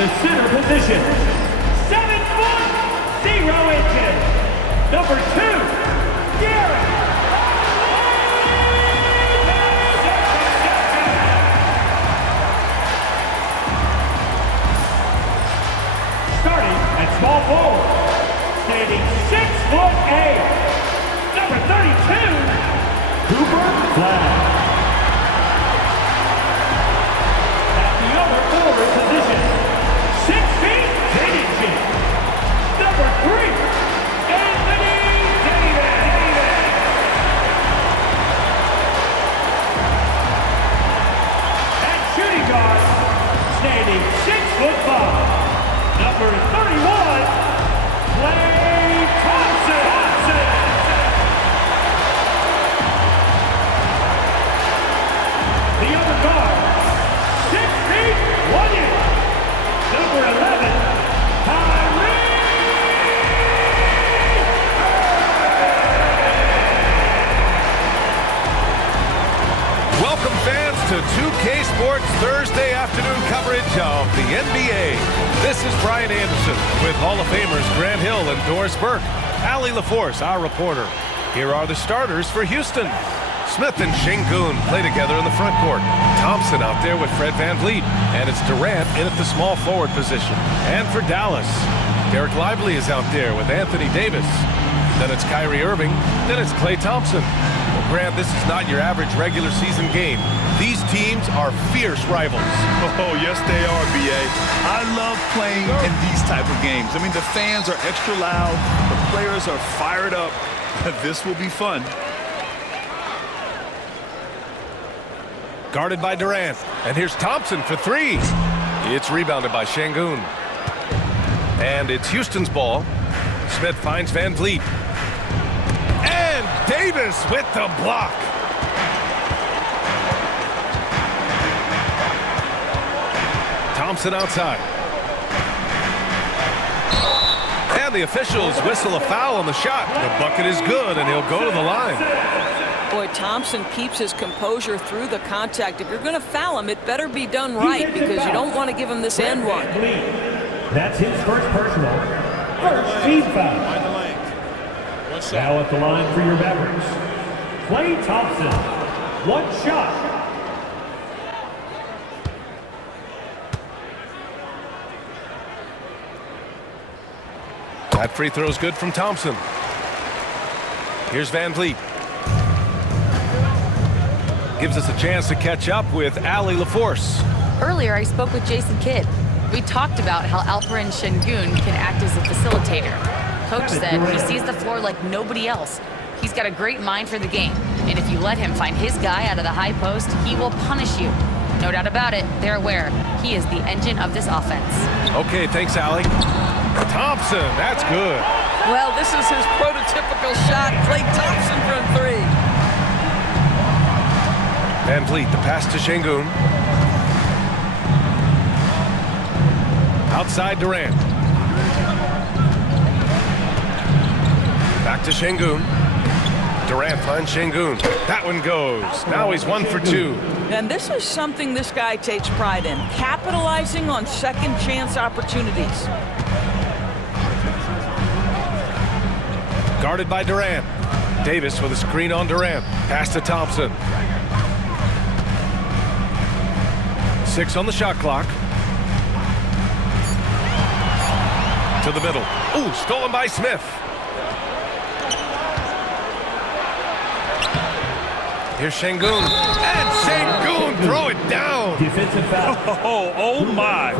the center position, 7 foot 0 inches, number 2, Durant. Starting at small forward, standing 6'8", number 32, Flagg. At the other forward position, 6 feet 10 inches, number 3, Davis. At shooting guard, standing 6'5", number 31, Flagg Thompson. The other guard, 6 feet 1 inch, number 11, Welcome fans to 2K Sports Thursday afternoon coverage of the NBA. This is Brian Anderson with Hall of Famers Grant Hill and Doris Burke. Allie LaForce, our reporter. Here are the starters for Houston. Smith and Şengün play together in the front court. Thompson out there with Fred VanVleet. And it's Durant in at the small forward position. And for Dallas, Derek Lively is out there with Anthony Davis. Then it's Kyrie Irving. Then it's Klay Thompson. Well, Grant, this is not your average regular season game. These teams are fierce rivals. Oh, yes, they are, B.A. I love playing in these type of games. I mean, the fans are extra loud. The players are fired up. This will be fun. Guarded by Durant. And here's Thompson for 3. It's rebounded by Şengün. And it's Houston's ball. Smith finds VanVleet. And Davis with the block. Thompson outside. And the officials whistle a foul on the shot. The bucket is good, and he'll go to the line. Boy, Thompson keeps his composure through the contact. If you're going to foul him, it better be done right because you don't want to give him this and one. That's his first personal. First team foul. Now at the line for your Mavericks, Klay Thompson. 1 shot. That free throw's good from Thompson. Here's VanVleet. Gives us a chance to catch up with Allie LaForce. Earlier, I spoke with Jason Kidd. We talked about how Alperen Şengün can act as a facilitator. Coach said he sees the floor like nobody else. He's got a great mind for the game, and if you let him find his guy out of the high post, he will punish you. No doubt about it, they're aware. He is the engine of this offense. Okay, thanks, Allie. Thompson, that's good. Well, this is his prototypical shot. Klay Thompson from 3. VanVleet, the pass to Şengün. Outside Durant. Back to Şengün. Durant finds Şengün. That one goes. Now he's 1 for 2. And this is something this guy takes pride in, capitalizing on second chance opportunities. Guarded by Durant. Davis with a screen on Durant. Pass to Thompson. 6 on the shot clock. To the middle. Ooh, stolen by Smith. Here's Şengün. And Şengün throw it down. Defensive foul. Oh my.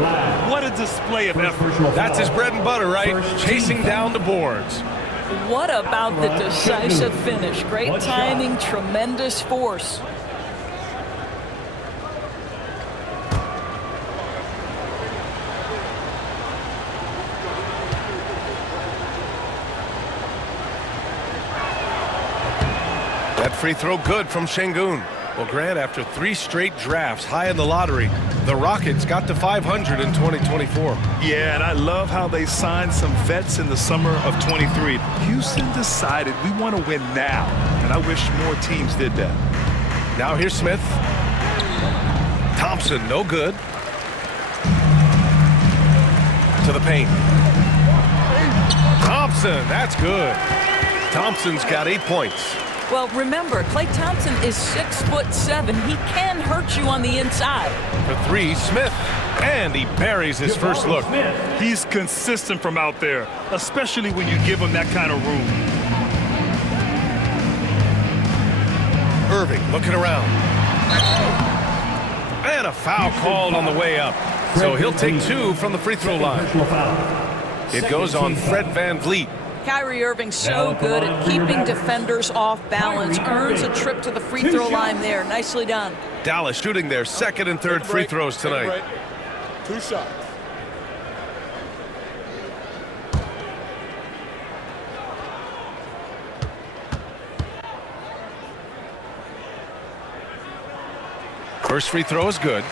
What a display of effort. That's his bread and butter, right? Chasing down the boards. What about the decisive finish? Great timing, tremendous force. That free throw good from Şengün. Well, Grant, after 3 straight drafts high in the lottery, the Rockets got to 500 in 2024. Yeah, and I love how they signed some vets in the summer of 23. Houston decided we want to win now, and I wish more teams did that. Now here's Smith. Thompson, no good. to the paint. Thompson, that's good. Thompson's got 8 points. Well, remember, Klay Thompson is 6'7". He can hurt you on the inside. For 3, Smith. And he buries his first look. He's consistent from out there, especially when you give him that kind of room. Irving looking around. And a foul called on the way up. So he'll take 2 from the free throw line. It goes on Fred VanVleet. Kyrie Irving so good at keeping defenders off balance. Earns a trip to the free throw line there. Nicely done. Dallas shooting their second and third free throws tonight. 2 shots. First free throw is good.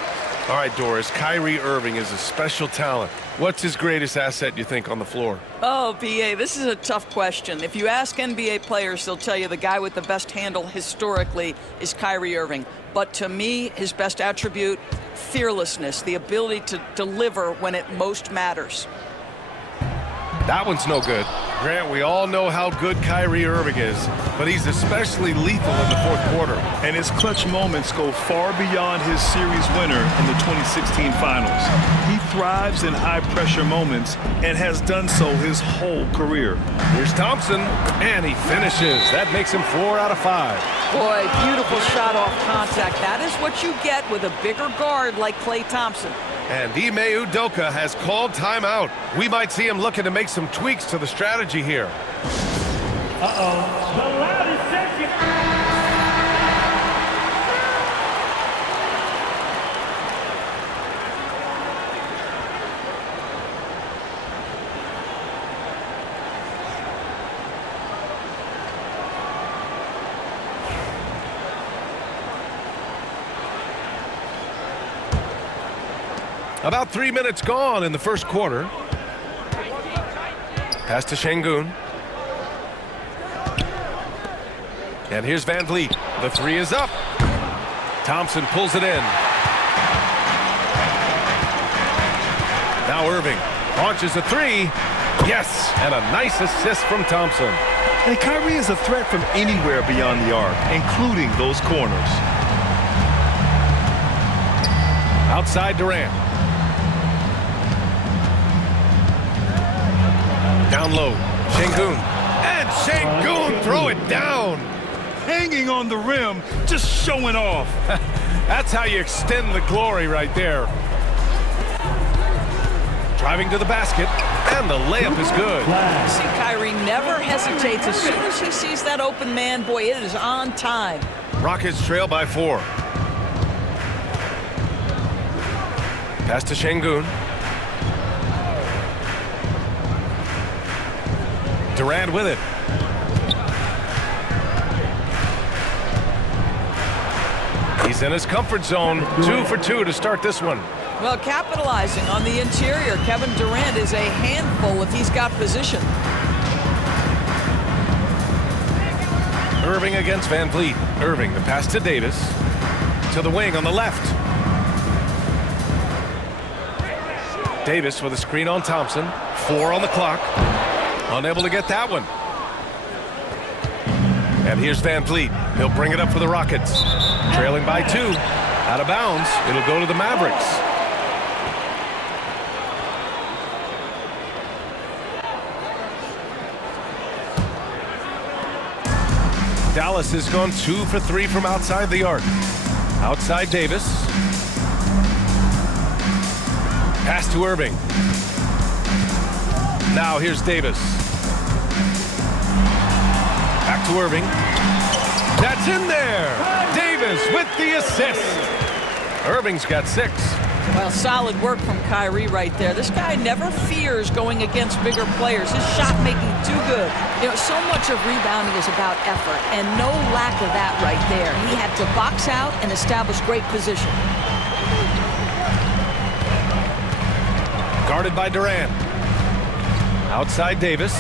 All right, Doris, Kyrie Irving is a special talent. What's his greatest asset, you think, on the floor? Oh, BA, this is a tough question. If you ask NBA players, they'll tell you the guy with the best handle historically is Kyrie Irving. But to me, his best attribute, fearlessness, the ability to deliver when it most matters. That one's no good. Grant, we all know how good Kyrie Irving is, but he's especially lethal in the fourth quarter. And his clutch moments go far beyond his series winner in the 2016 finals. He thrives in high-pressure moments and has done so his whole career. Here's Thompson, and he finishes. That makes him 4 out of 5. Boy, beautiful shot off contact. That is what you get with a bigger guard like Klay Thompson. And Ime Udoka has called timeout. We might see him looking to make some tweaks to the strategy here. Uh-oh. The loudest section. About 3 minutes gone in the first quarter. Pass to Şengün. And here's VanVleet. The 3 is up. Thompson pulls it in. Now Irving launches a 3. Yes, and a nice assist from Thompson. And Kyrie is a threat from anywhere beyond the arc, including those corners. Outside Durant. Down low, Şengün. And Şengün throw it down. Hanging on the rim, just showing off. That's how you extend the glory right there. Driving to the basket, and the layup is good. You see, Kyrie never hesitates. As soon as he sees that open man, boy, it is on time. Rockets trail by 4. Pass to Şengün. Durant with it. He's in his comfort zone. 2 for 2 to start this one. Well, capitalizing on the interior, Kevin Durant is a handful if he's got position. Irving against VanVleet. Irving, the pass to Davis. To the wing on the left. Davis with a screen on Thompson. 4 on the clock. Unable to get that one. And here's VanVleet. He'll bring it up for the Rockets. Trailing by 2. Out of bounds. It'll go to the Mavericks. Dallas has gone 2 for 3 from outside the arc. Outside Davis. Pass to Irving. Now here's Davis. Back to Irving. That's in there. Davis with the assist. Irving's got 6. Well, solid work from Kyrie right there. This guy never fears going against bigger players. His shot making too good. You know, so much of rebounding is about effort, and no lack of that right there. He had to box out and establish great position. Guarded by Durant. Outside Davis.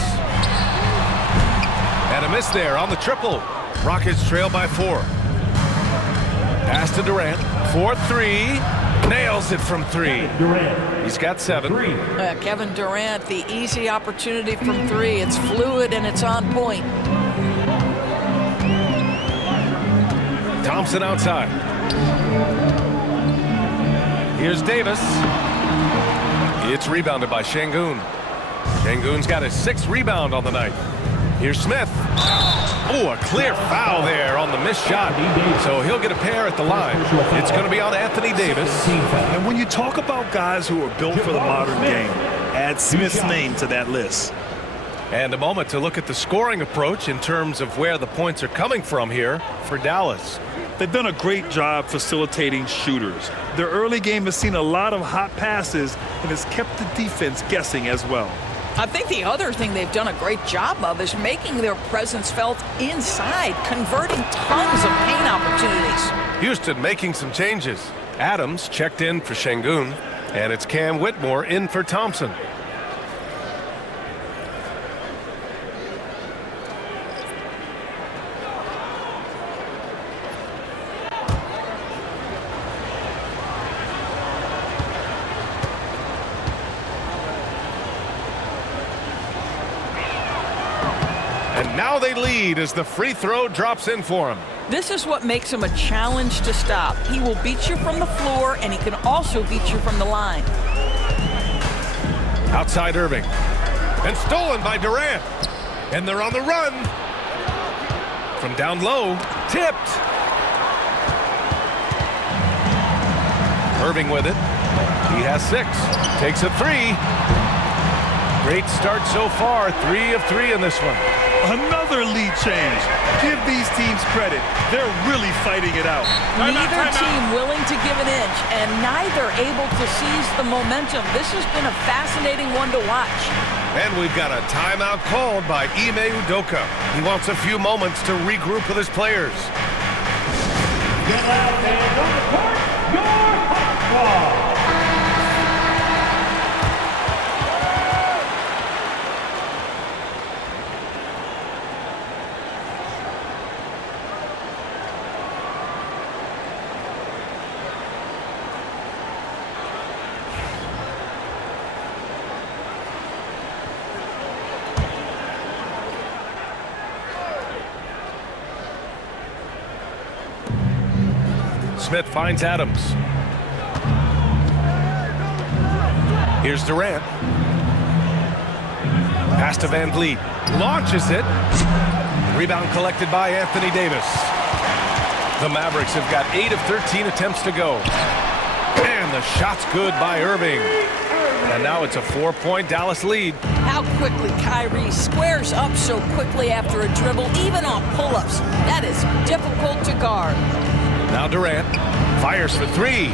And a miss there on the triple. Rockets trail by 4. Pass to Durant. 4-3. Nails it from 3. Durant. He's got 7. Kevin Durant, the easy opportunity from 3. It's fluid and it's on point. Thompson outside. Here's Davis. It's rebounded by Şengün. Şengün's got his 6th rebound on the night. Here's Smith. Oh, a clear foul there on the missed shot. So he'll get a pair at the line. It's going to be on Anthony Davis. And when you talk about guys who are built for the modern game, add Smith's name to that list. And a moment to look at the scoring approach in terms of where the points are coming from here for Dallas. They've done a great job facilitating shooters. Their early game has seen a lot of hot passes and has kept the defense guessing as well. I think the other thing they've done a great job of is making their presence felt inside, converting tons of paint opportunities. Houston making some changes. Adams checked in for Şengün, and it's Cam Whitmore in for Thompson. And now they lead as the free throw drops in for him. This is what makes him a challenge to stop. He will beat you from the floor, and he can also beat you from the line. Outside Irving. And stolen by Durant. And they're on the run. From down low. Tipped. Irving with it. He has 6. Takes a 3. Great start so far. 3 of 3 in this one. Another lead change. Give these teams credit. They're really fighting it out. Neither team willing to give an inch, and neither able to seize the momentum. This has been a fascinating one to watch. And we've got a timeout called by Ime Udoka. He wants a few moments to regroup with his players. Get loud and on the court, your hot squad. Smith finds Adams. Here's Durant. Pass to Van Vliet. Launches it. Rebound collected by Anthony Davis. The Mavericks have got 8 of 13 attempts to go. And the shot's good by Irving. And now it's a 4-point Dallas lead. How quickly Kyrie squares up so quickly after a dribble, even on pull-ups. That is difficult to guard. Now Durant fires for 3.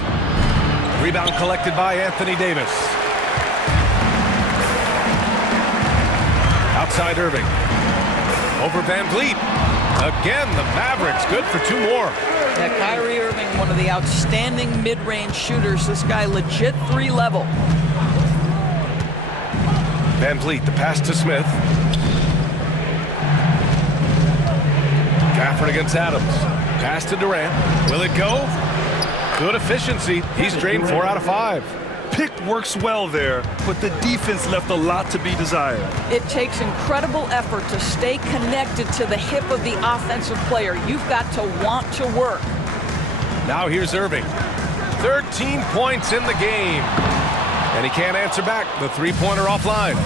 Rebound collected by Anthony Davis. Outside Irving. Over Van Vliet. Again, the Mavericks good for 2 more. Yeah, Kyrie Irving, one of the outstanding mid-range shooters. This guy legit 3-level. Van Vliet, the pass to Smith. Gafford against Adams. Pass to Durant. Will it go? Good efficiency. He's drained 4 out of 5. Pick works well there, but the defense left a lot to be desired. It takes incredible effort to stay connected to the hip of the offensive player. You've got to want to work. Now here's Irving. 13 points in the game. And he can't answer back. The 3-pointer offline.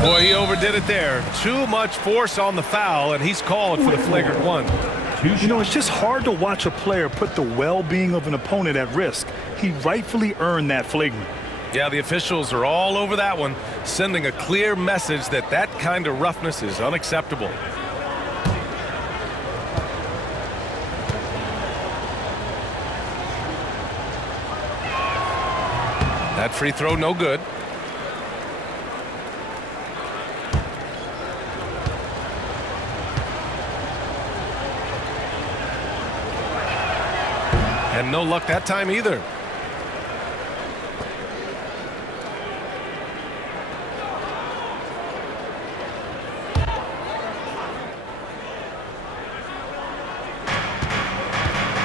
Boy, he overdid it there. Too much force on the foul, and he's called for the flagrant 1. You know, it's just hard to watch a player put the well-being of an opponent at risk. He rightfully earned that flagrant. Yeah, the officials are all over that one, sending a clear message that that kind of roughness is unacceptable. That free throw, no good. And no luck that time either.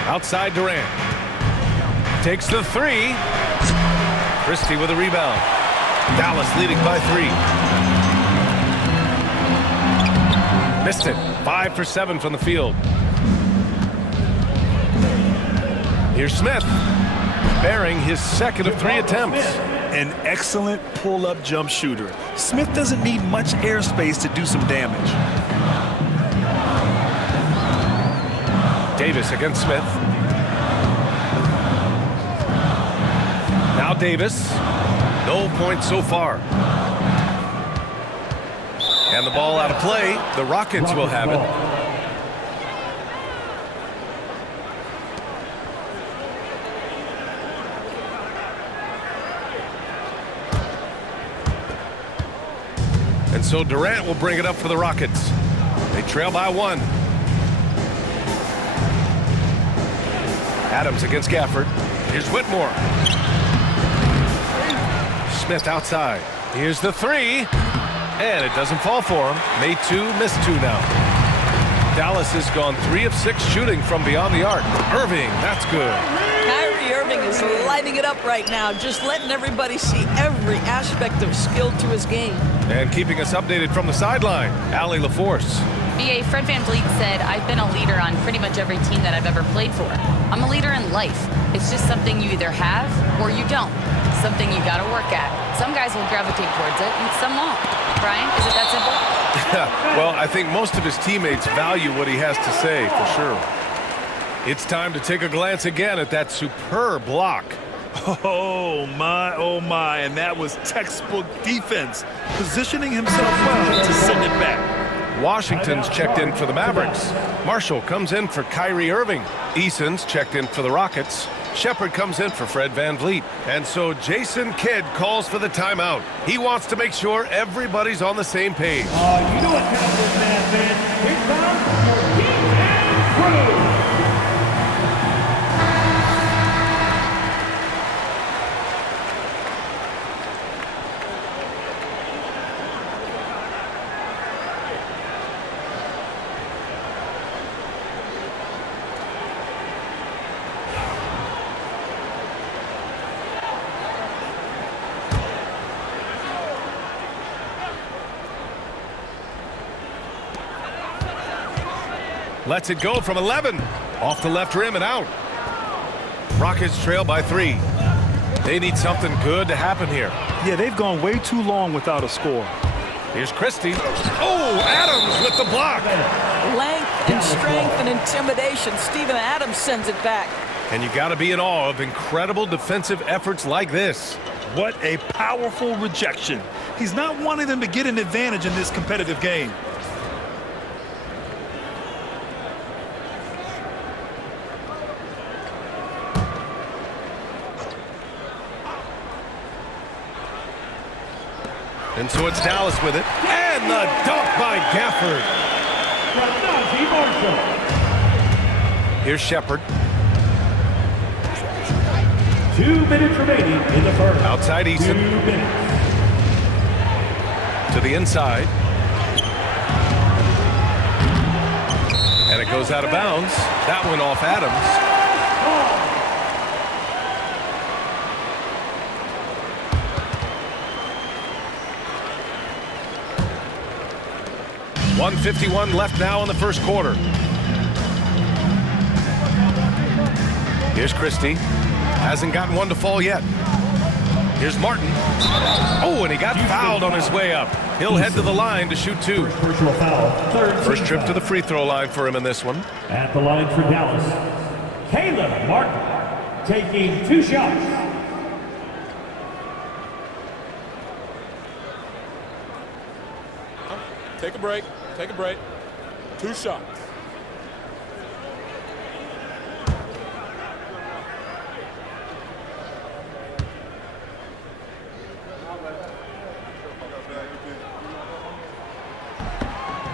Outside Durant. Takes the three. Christie with a rebound. Dallas leading by 3. Missed it. 5 for 7 from the field. Here's Smith, bearing his second of 3 attempts. An excellent pull-up jump shooter. Smith doesn't need much airspace to do some damage. Davis against Smith. Now Davis. No points so far. And the ball out of play. The Rockets will have it. And so Durant will bring it up for the Rockets. They trail by 1. Adams against Gafford. Here's Whitmore. Smith outside. Here's the 3. And it doesn't fall for him. Made 2, missed 2 now. Dallas has gone 3 of 6 shooting from beyond the arc. Irving, that's good. Kyrie Irving is lighting it up right now, just letting everybody see every aspect of skill to his game. And keeping us updated from the sideline, Allie LaForce. BA, Fred VanVleet said, I've been a leader on pretty much every team that I've ever played for. I'm a leader in life. It's just something you either have or you don't. Something you got to work at. Some guys will gravitate towards it and some won't. Brian, is it that simple? Well, I think most of his teammates value what he has to say, for sure. It's time to take a glance again at that superb block. Oh, my. And that was textbook defense. Positioning himself well to send it back. Washington's checked in for the Mavericks. Marshall comes in for Kyrie Irving. Eason's checked in for the Rockets. Shepard comes in for Fred VanVleet. And so Jason Kidd calls for the timeout. He wants to make sure everybody's on the same page. You know what kind of this man, man. Here comes your heat and crew. Lets it go from 11. Off the left rim and out. Rockets trail by 3. They need something good to happen here. Yeah, they've gone way too long without a score. Here's Christie. Oh, Adams with the block. Length and strength and intimidation. Steven Adams sends it back. And you got to be in awe of incredible defensive efforts like this. What a powerful rejection. He's not wanting them to get an advantage in this competitive game. And so it's Dallas with it. And the dunk by Gafford. Here's Shepard. 2 minutes remaining in the first. Outside Eason. 2 minutes. To the inside. And it goes out of bounds. That went off Adams. 1:51 left now in the first quarter. Here's Christie. Hasn't gotten one to fall yet. Here's Martin. Oh, and he got fouled on his way up. He'll head to the line to shoot 2. Personal foul. First trip to the free throw line for him in this one. At the line for Dallas, Caleb Martin taking 2 shots. Take a break. Take a break. 2 shots.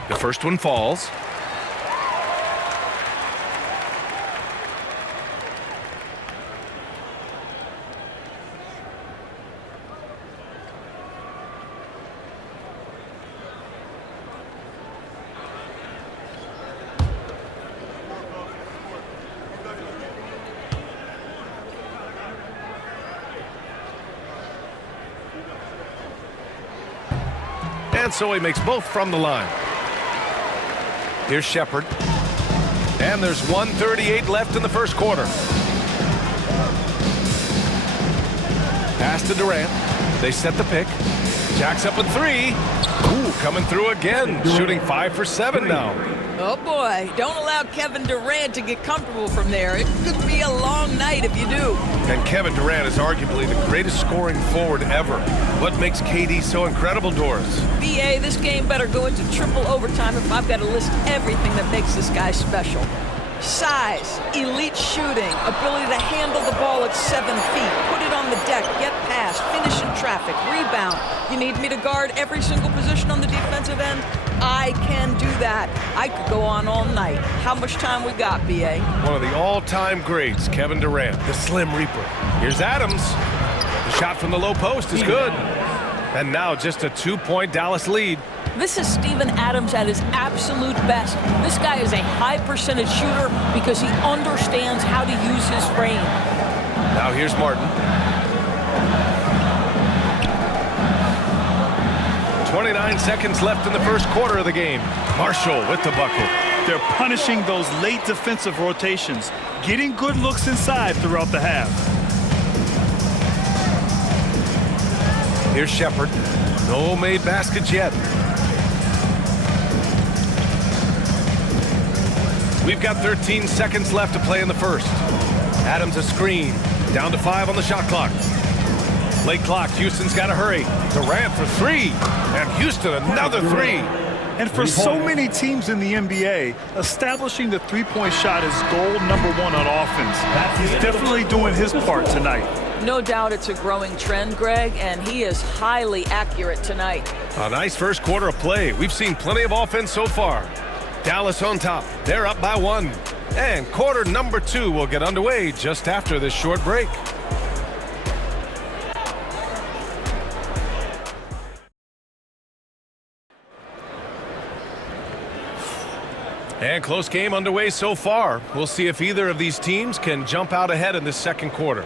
The first one falls. And so he makes both from the line. Here's Shepard. And there's 1:38 left in the first quarter. Pass to Durant. They set the pick. Jacks up a three. Ooh, coming through again. Shooting 5 for 7 now. Oh boy, don't allow Kevin Durant to get comfortable from there. It could be a long night if you do. And Kevin Durant is arguably the greatest scoring forward ever. What makes KD so incredible, Doris? BA, this game better go into triple overtime if I've got to list everything that makes this guy special. Size, elite shooting, ability to handle the ball at 7 feet, put it on the deck, get past, finish in traffic, rebound. You need me to guard every single position on the defensive end? I can do that. I could go on all night. How much time we got, BA? One of the all-time greats, Kevin Durant, the Slim Reaper. Here's Adams. The shot from the low post is good. And now just a 2-point Dallas lead. This is Steven Adams at his absolute best. This guy is a high percentage shooter because he understands how to use his frame. Now here's Martin. 29 seconds left in the first quarter of the game. Marshall with the bucket. They're punishing those late defensive rotations, getting good looks inside throughout the half. Here's Shepard. No made baskets yet. We've got 13 seconds left to play in the first. Adams a screen. Down to 5 on the shot clock. Late clock. Houston's got to hurry. Durant for 3. And Houston another 3. And for so many teams in the NBA, establishing the three-point shot is goal number 1 on offense. He's definitely doing his part tonight. No doubt it's a growing trend, Greg, and he is highly accurate tonight. A nice first quarter of play. We've seen plenty of offense so far. Dallas on top. They're up by 1. And quarter number 2 will get underway just after this short break. And close game underway so far. We'll see if either of these teams can jump out ahead in this second quarter.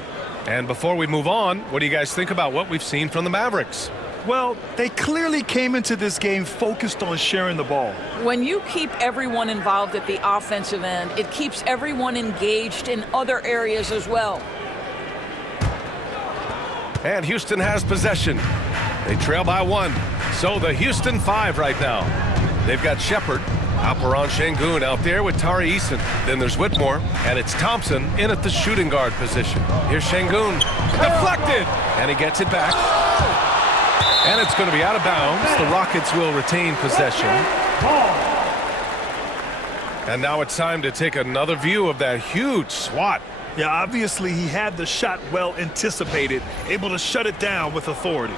And before we move on, what do you guys think about what we've seen from the Mavericks? Well, they clearly came into this game focused on sharing the ball. When you keep everyone involved at the offensive end, it keeps everyone engaged in other areas as well. And Houston has possession. They trail by 1. So the Houston 5 right now. They've got Shepard. Alperen Şengün out there with Tari Eason. Then there's Whitmore, and it's Thompson in at the shooting guard position. Here's Şengün. Deflected! And he gets it back. And it's going to be out of bounds. The Rockets will retain possession. And now it's time to take another view of that huge swat. Yeah, obviously he had the shot well anticipated, able to shut it down with authority.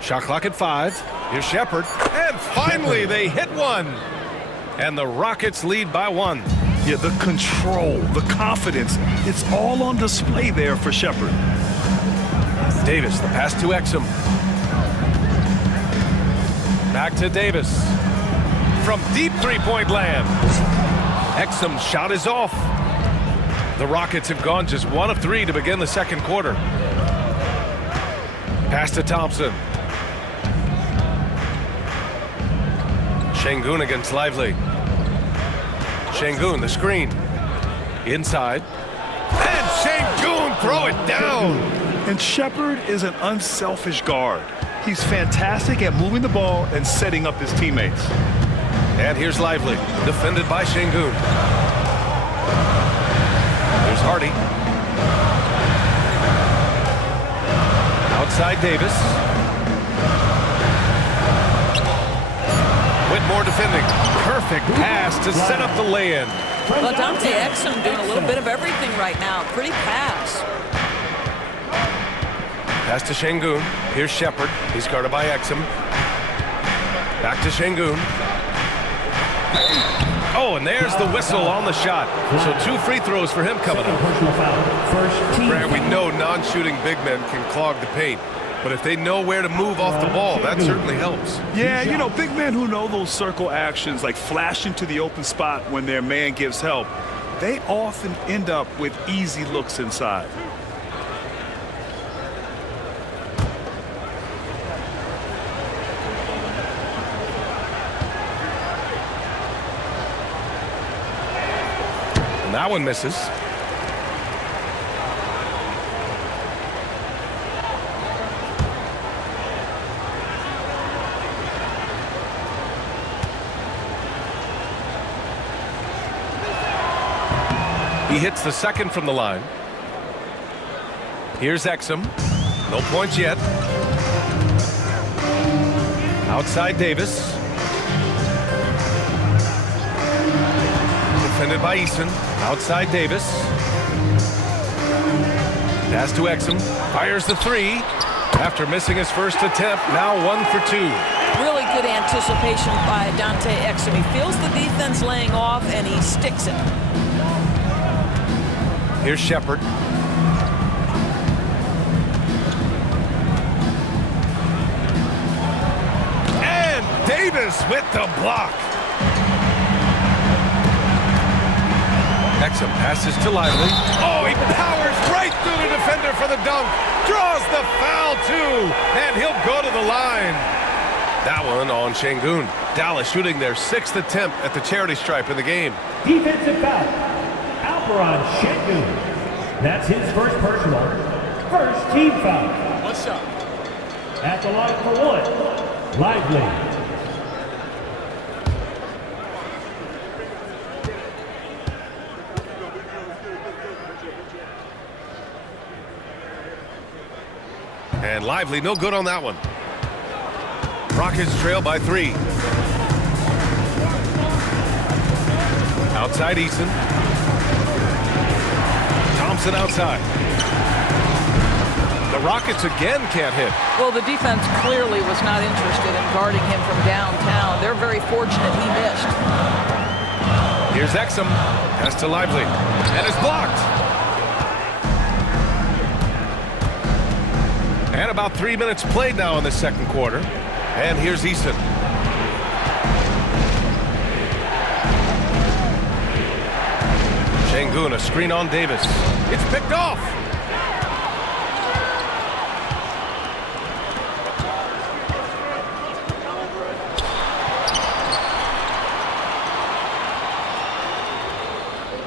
Shot clock at 5. Here's Shepard. And finally they hit one. And the Rockets lead by 1. Yeah, the control, the confidence, it's all on display there for Shepard. Davis, the pass to Exum. Back to Davis. From deep three-point land. Exum's shot is off. The Rockets have gone just 1 of 3 to begin the second quarter. Pass to Thompson. Şengün against Lively. Şengün, the screen. Inside. And Şengün throw it down. And Shepard is an unselfish guard. He's fantastic at moving the ball and setting up his teammates. And here's Lively, defended by Şengün. Here's Hardy. Outside Davis. Whitmore defending. Perfect pass to set up the lay-in. Well, Dante Exum doing a little bit of everything right now. Pretty pass. Pass to Şengün. Here's Shepard. He's guarded by Exum. Back to Şengün. Oh, and there's the whistle on the shot. So 2 free throws for him coming up. First team. Grant, we know non-shooting big men can clog the paint. But if they know where to move off the ball, that certainly helps. Yeah, you know, big men who know those circle actions, like flashing to the open spot when their man gives help, they often end up with easy looks inside. And that one misses. He hits the second from the line. Here's Exum. No points yet. Outside Davis. Defended by Eason. Outside Davis. Pass to Exum. Fires the three. After missing his first attempt, now 1 for 2. Really good anticipation by Dante Exum. He feels the defense laying off, and he sticks it. Here's Shepard. And Davis with the block. Exum passes to Lively. Oh, he powers right through the defender for the dunk. Draws the foul, too. And he'll go to the line. That one on Şengün. Dallas shooting their 6th attempt at the charity stripe in the game. Defensive foul. Alperon Şengün. That's his first personal. First team foul. One shot. At the line for one. Lively. And Lively, no good on that one. Rockets trail by 3. Outside Eason. Thompson outside. The Rockets again can't hit. Well, the defense clearly was not interested in guarding him from downtown. They're very fortunate he missed. Here's Exum. Pass to Lively. And it's blocked. And about 3 minutes played now in the second quarter. And here's Eason. Şengün, a screen on Davis. It's picked off.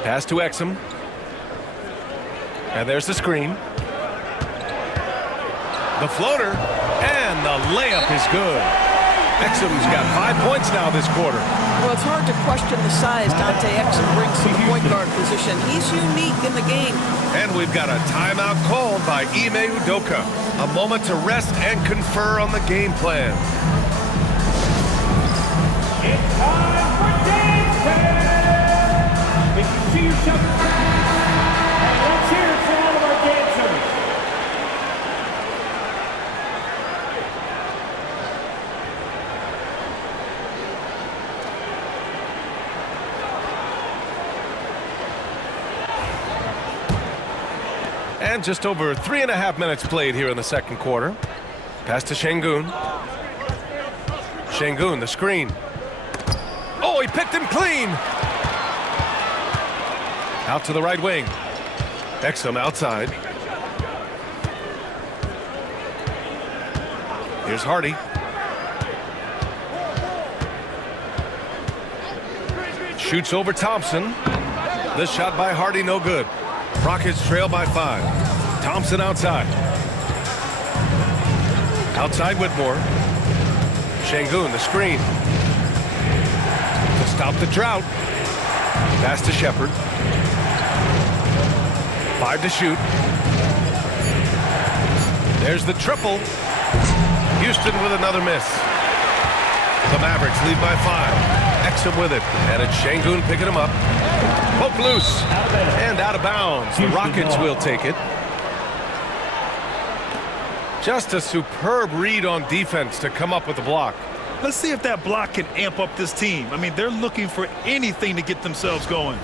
Pass to Exum. And there's the screen. The floater, and the layup is good. Exum's got 5 points now this quarter. Well, it's hard to question the size Dante Exum brings to the point guard position. He's unique in the game. And we've got a timeout called by Ime Udoka. A moment to rest and confer on the game plan. It's time for dance time. If you see yourself, and let's hear it for all of our dancers. And just over 3.5 minutes played here in the second quarter. Pass to Şengün. Şengün, the screen. Oh, he picked him clean. Out to the right wing. Exum outside. Here's Hardy. Shoots over Thompson. This shot by Hardy, no good. Rockets trail by 5. Thompson outside. Outside Whitmore. Şengün, the screen. To stop the drought. Pass to Shepard. 5 to shoot. There's the triple. Houston with another miss. The Mavericks lead by 5. Exum with it. And it's Şengün picking him up. Poke loose. And out of bounds. The Rockets will take it. Just a superb read on defense to come up with the block. Let's see if that block can amp up this team. I mean, they're looking for anything to get themselves going.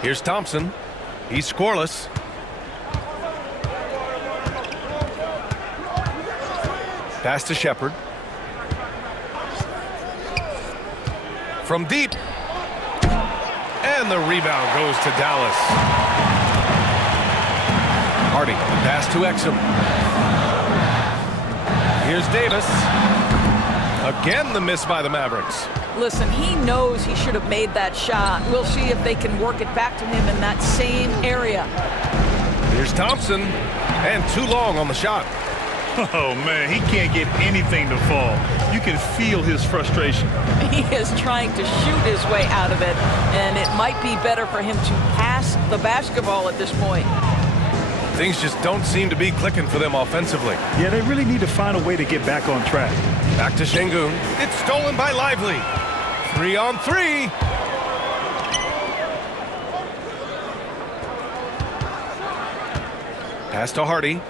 Here's Thompson. He's scoreless. Pass to Shepard. From deep. And the rebound goes to Dallas. Hardy, pass to Exum. Here's Davis. Again, the miss by the Mavericks. Listen, he knows he should have made that shot. We'll see if they can work it back to him in that same area. Here's Thompson. And too long on the shot. Oh, man, he can't get anything to fall. You can feel his frustration. He is trying to shoot his way out of it, and it might be better for him to pass the basketball at this point. Things just don't seem to be clicking for them offensively. Yeah, they really need to find a way to get back on track. Back to Şengün. It's stolen by Lively. 3-on-3. Pass to Hardy.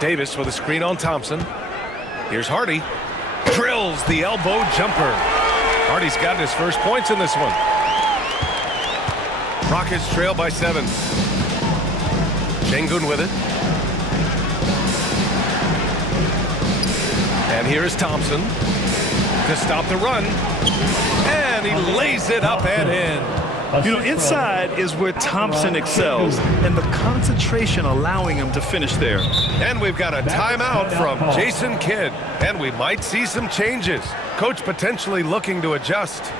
Davis with a screen on Thompson. Here's Hardy. Drills the elbow jumper. Hardy's got his first points in this one. Rockets trail by 7. Şengün with it. And here is Thompson to stop the run. And he lays it up and in. You know, inside is where Thompson excels, and the concentration allowing him to finish there. And we've got a timeout from Jason Kidd. And we might see some changes. Coach potentially looking to adjust.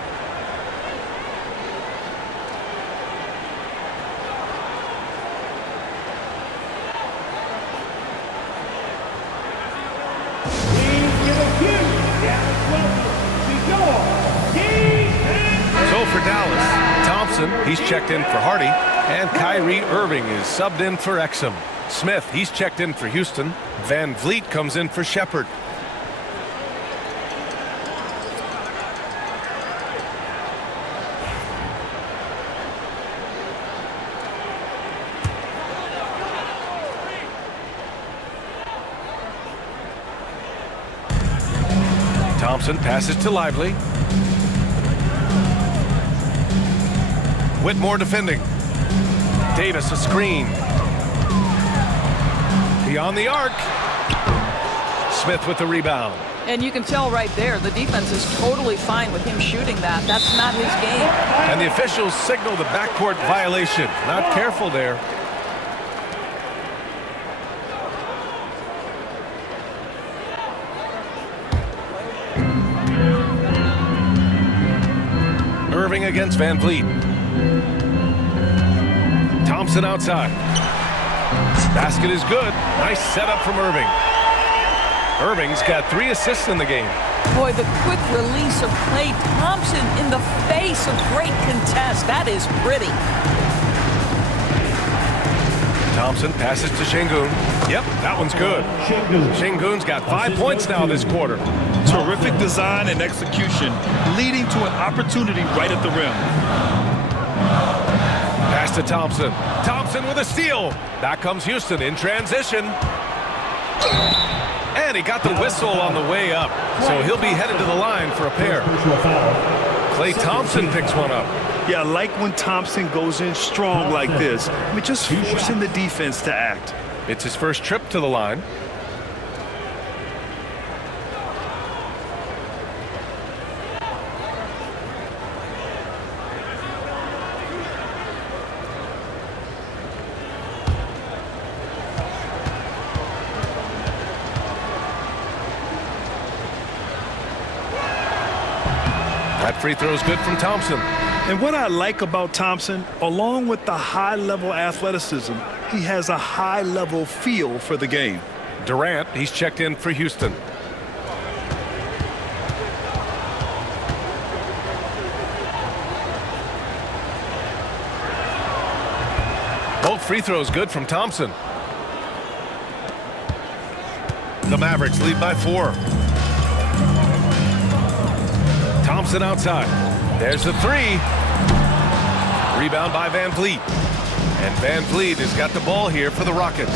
For Dallas, Thompson, he's checked in for Hardy, and Kyrie Irving is subbed in for Exum. Smith, he's checked in for Houston. Van Vliet comes in for Shepard. Thompson passes to Lively. Whitmore defending. Davis a screen. Beyond the arc. Smith with the rebound. And you can tell right there, the defense is totally fine with him shooting that. That's not his game. And the officials signal the backcourt violation. Not careful there. Irving against Van Vliet. Thompson outside. Basket is good. Nice setup from Irving. Irving's got 3 assists in the game. Boy, the quick release of Klay Thompson in the face of great contest. That is pretty. Thompson passes to Şengün. Yep, that one's good. Şengün's got 5 points now this quarter. Terrific design and execution, leading to an opportunity right at the rim. Pass to Thompson. Thompson with a steal. Back comes Houston in transition. And he got the whistle on the way up. So he'll be headed to the line for a pair. Klay Thompson picks one up. Yeah, I like when Thompson goes in strong like this. I mean, just forcing the defense to act. It's his first trip to the line. That free throw is good from Thompson. And what I like about Thompson, along with the high-level athleticism, he has a high-level feel for the game. Durant, he's checked in for Houston. Both free throws good from Thompson. The Mavericks lead by 4. Thompson outside. There's the 3. Rebound by Van Vliet. And Van Vliet has got the ball here for the Rockets.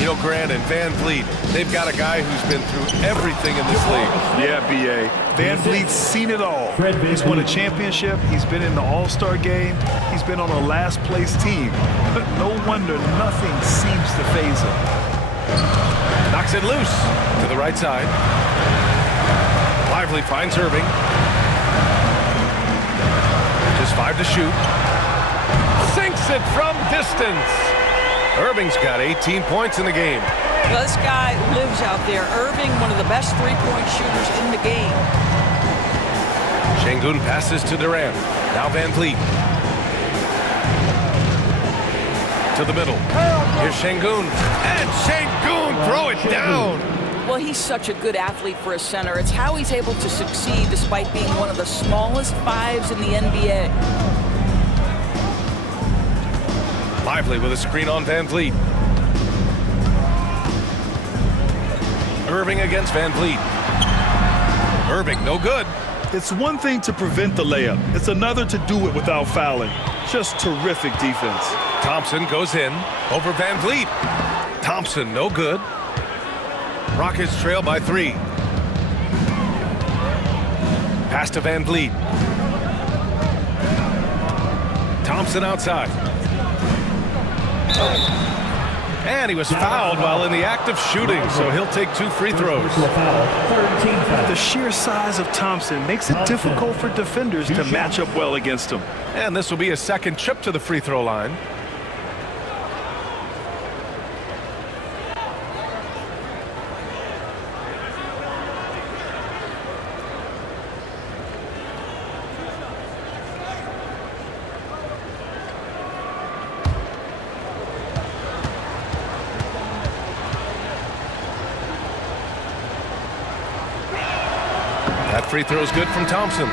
You know, Grant and Van Vliet, they've got a guy who's been through everything in this league. Yeah, B.A. Van Vliet's seen it all. He's won a championship. He's been in the All-Star game. He's been on a last-place team. But no wonder nothing seems to faze him. Knocks it loose to the right side. Lively finds Irving. Just 5 to shoot. Sinks it from distance. Irving's got 18 points in the game. Well, this guy lives out there. Irving, one of the best three-point shooters in the game. Şengün passes to Durant. Now Van Vliet. To the middle. Here's Şengün. And Şengün throw it down. Well, he's such a good athlete for a center. It's how he's able to succeed despite being one of the smallest fives in the NBA. Lively with a screen on Van Vliet. Irving against Van Vliet. Irving, no good. It's one thing to prevent the layup. It's another to do it without fouling. Just terrific defense. Thompson goes in over Van Vliet. Thompson, no good. Rockets trail by 3. Pass to Van Vliet. Thompson outside. And he was fouled while in the act of shooting, so he'll take 2 free throws. The sheer size of Thompson makes it difficult for defenders to match up well against him. And this will be a second trip to the free throw line. That free throw is good from Thompson.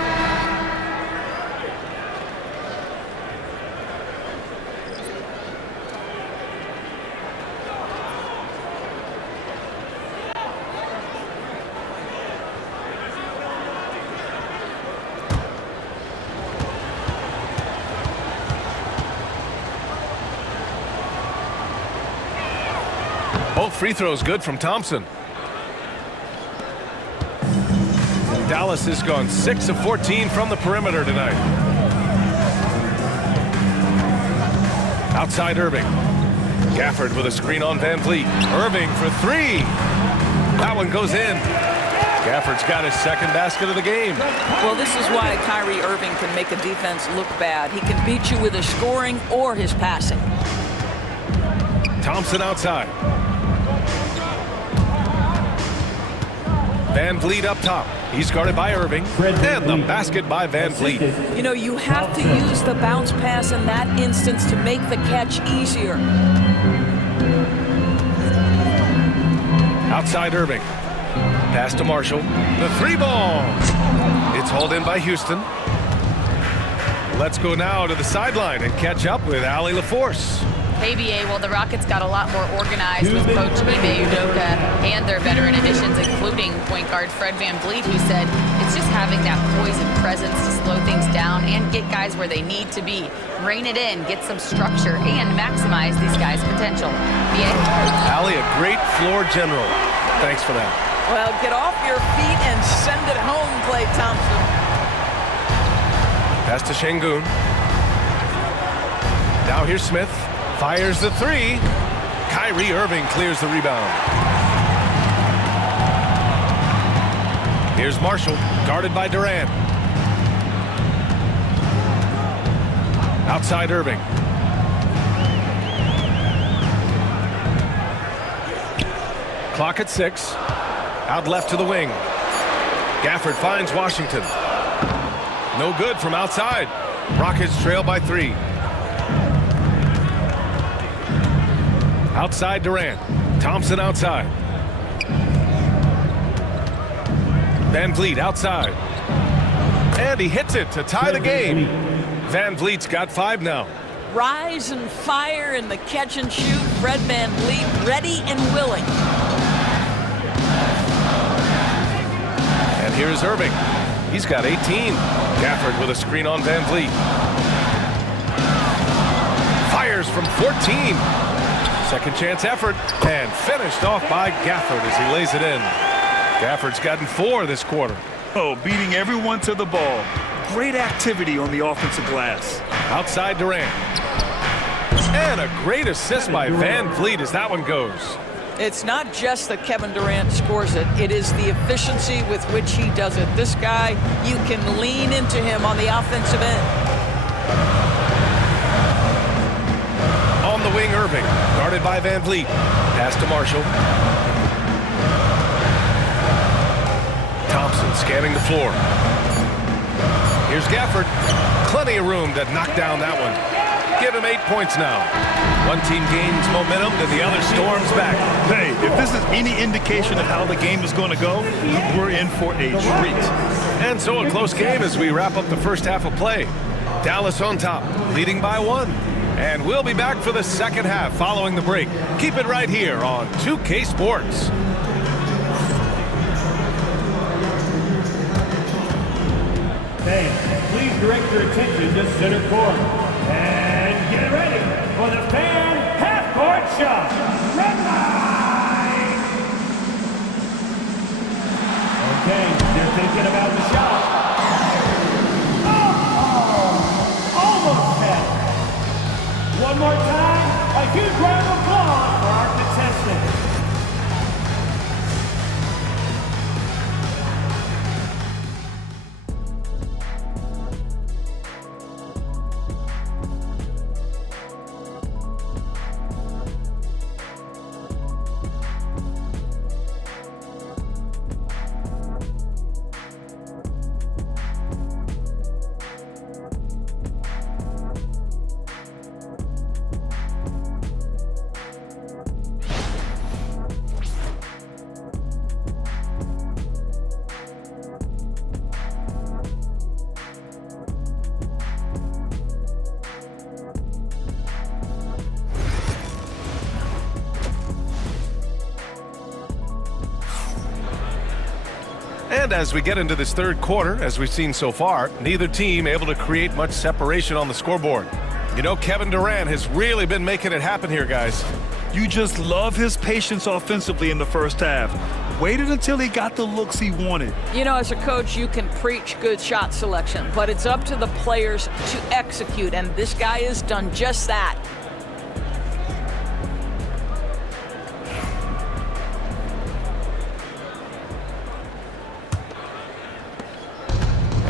Both free throws good from Thompson. Dallas has gone 6 of 14 from the perimeter tonight. Outside Irving. Gafford with a screen on Van Vliet. Irving for 3. That one goes in. Gafford's got his second basket of the game. Well, this is why Kyrie Irving can make a defense look bad. He can beat you with his scoring or his passing. Thompson outside. Van Vliet up top. He's guarded by Irving. And the basket by Van Vliet. You know, you have to use the bounce pass in that instance to make the catch easier. Outside Irving. Pass to Marshall. The 3-ball. It's hauled in by Houston. Let's go now to the sideline and catch up with Allie LaForce. ABA, well, the Rockets got a lot more organized with Coach Ime Udoka and their veteran additions, including point guard Fred Van Vliet, who said it's just having that poise and presence to slow things down and get guys where they need to be. Rein it in, get some structure, and maximize these guys' potential. Allie, a great floor general. Thanks for that. Well, get off your feet and send it home, Klay Thompson. Pass to Şengün. Now here's Smith. Fires the 3. Kyrie Irving clears the rebound. Here's Marshall, guarded by Durant. Outside Irving. Clock at 6. Out left to the wing. Gafford finds Washington. No good from outside. Rockets trail by 3. Outside Durant. Thompson outside. Van Vliet outside. And he hits it to tie the game. Van Vliet's got 5 now. Rise and fire in the catch and shoot. Fred Van Vliet ready and willing. And here's Irving. He's got 18. Gafford with a screen on Van Vliet. fires from 14. Second chance effort, and finished off by Gafford as he lays it in. Gafford's gotten 4 this quarter. Oh, beating everyone to the ball. Great activity on the offensive glass. Outside Durant. And a great assist by Van Vliet as that one goes. It's not just that Kevin Durant scores it. It is the efficiency with which he does it. This guy, you can lean into him on the offensive end. On the wing, Irving, guarded by Van Vliet. Pass to Marshall. Thompson scanning the floor. Here's Gafford. Plenty of room to knock down that one. Give him 8 points now. One team gains momentum, then the other storms back. Hey, if this is any indication of how the game is going to go, we're in for a treat. And so a close game as we wrap up the first half of play. Dallas on top, leading by 1. And we'll be back for the second half following the break. Keep it right here on 2K Sports. Fans, please direct your attention to center court. And get ready for the fan half-court shot. Red line! Okay, they're thinking about the shot. Oh! Almost had it. One more time, a huge round of applause for our contestants. And as we get into this third quarter, as we've seen so far, neither team able to create much separation on the scoreboard. You know, Kevin Durant has really been making it happen here, guys. You just love his patience offensively in the first half. Waited until he got the looks he wanted. You know, as a coach, you can preach good shot selection, but it's up to the players to execute, and this guy has done just that.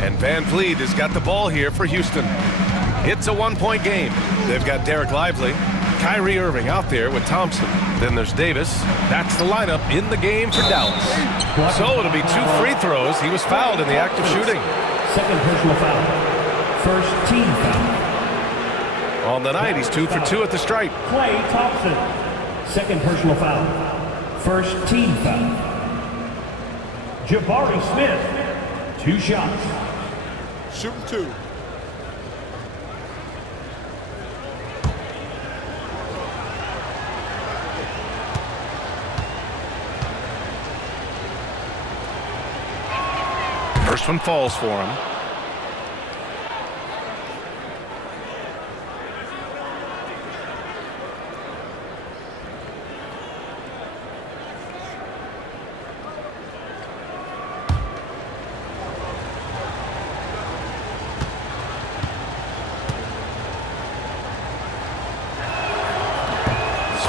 And Van Vliet has got the ball here for Houston. It's a one-point game. They've got Derek Lively, Kyrie Irving out there with Thompson. Then there's Davis. That's the lineup in the game for Dallas. So it'll be 2 free throws. He was fouled in the act of shooting. Second personal foul. First team foul. On the night, he's 2 for 2 at the stripe. Klay Thompson. Second personal foul. First team foul. Jabari Smith. 2 shots. Shooting 2. First one falls for him.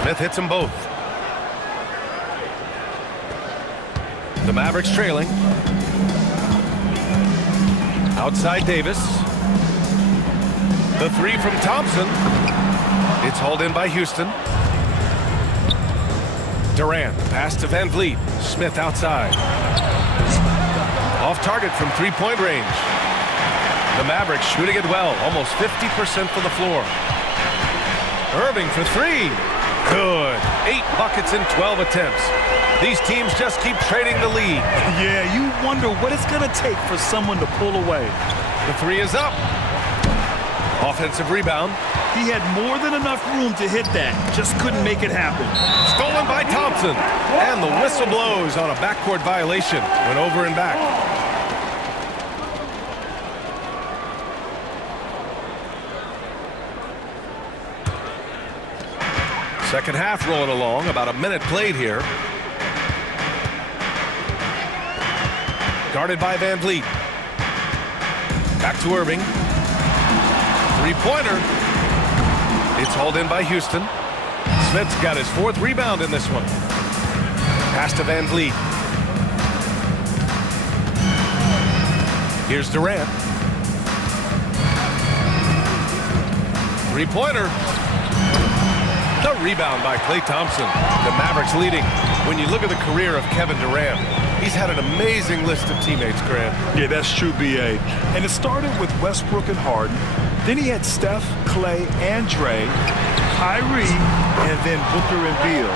Smith hits them both. The Mavericks trailing. Outside Davis. The 3 from Thompson. It's hauled in by Houston. Durant, pass to Van Vliet. Smith outside. Off target from 3-point range. The Mavericks shooting it well, almost 50% from the floor. Irving for 3. Good. 8 buckets in 12 attempts. These teams just keep trading the lead. Yeah, you wonder what it's going to take for someone to pull away. The 3 is up. Offensive rebound. He had more than enough room to hit that. Just couldn't make it happen. Stolen by Thompson. And the whistle blows on a backcourt violation. Went over and back. Second half rolling along, about a minute played here. Guarded by Van Vliet. Back to Irving. Three-pointer. It's hauled in by Houston. Smith's got his 4th rebound in this one. Pass to Van Vliet. Here's Durant. Three-pointer. The rebound by Klay Thompson. The Mavericks leading. When you look at the career of Kevin Durant, he's had an amazing list of teammates, Grant. Yeah, that's true, B.A. And it started with Westbrook and Harden. Then he had Steph, Klay, and Dre, Kyrie, and then Booker and Beal.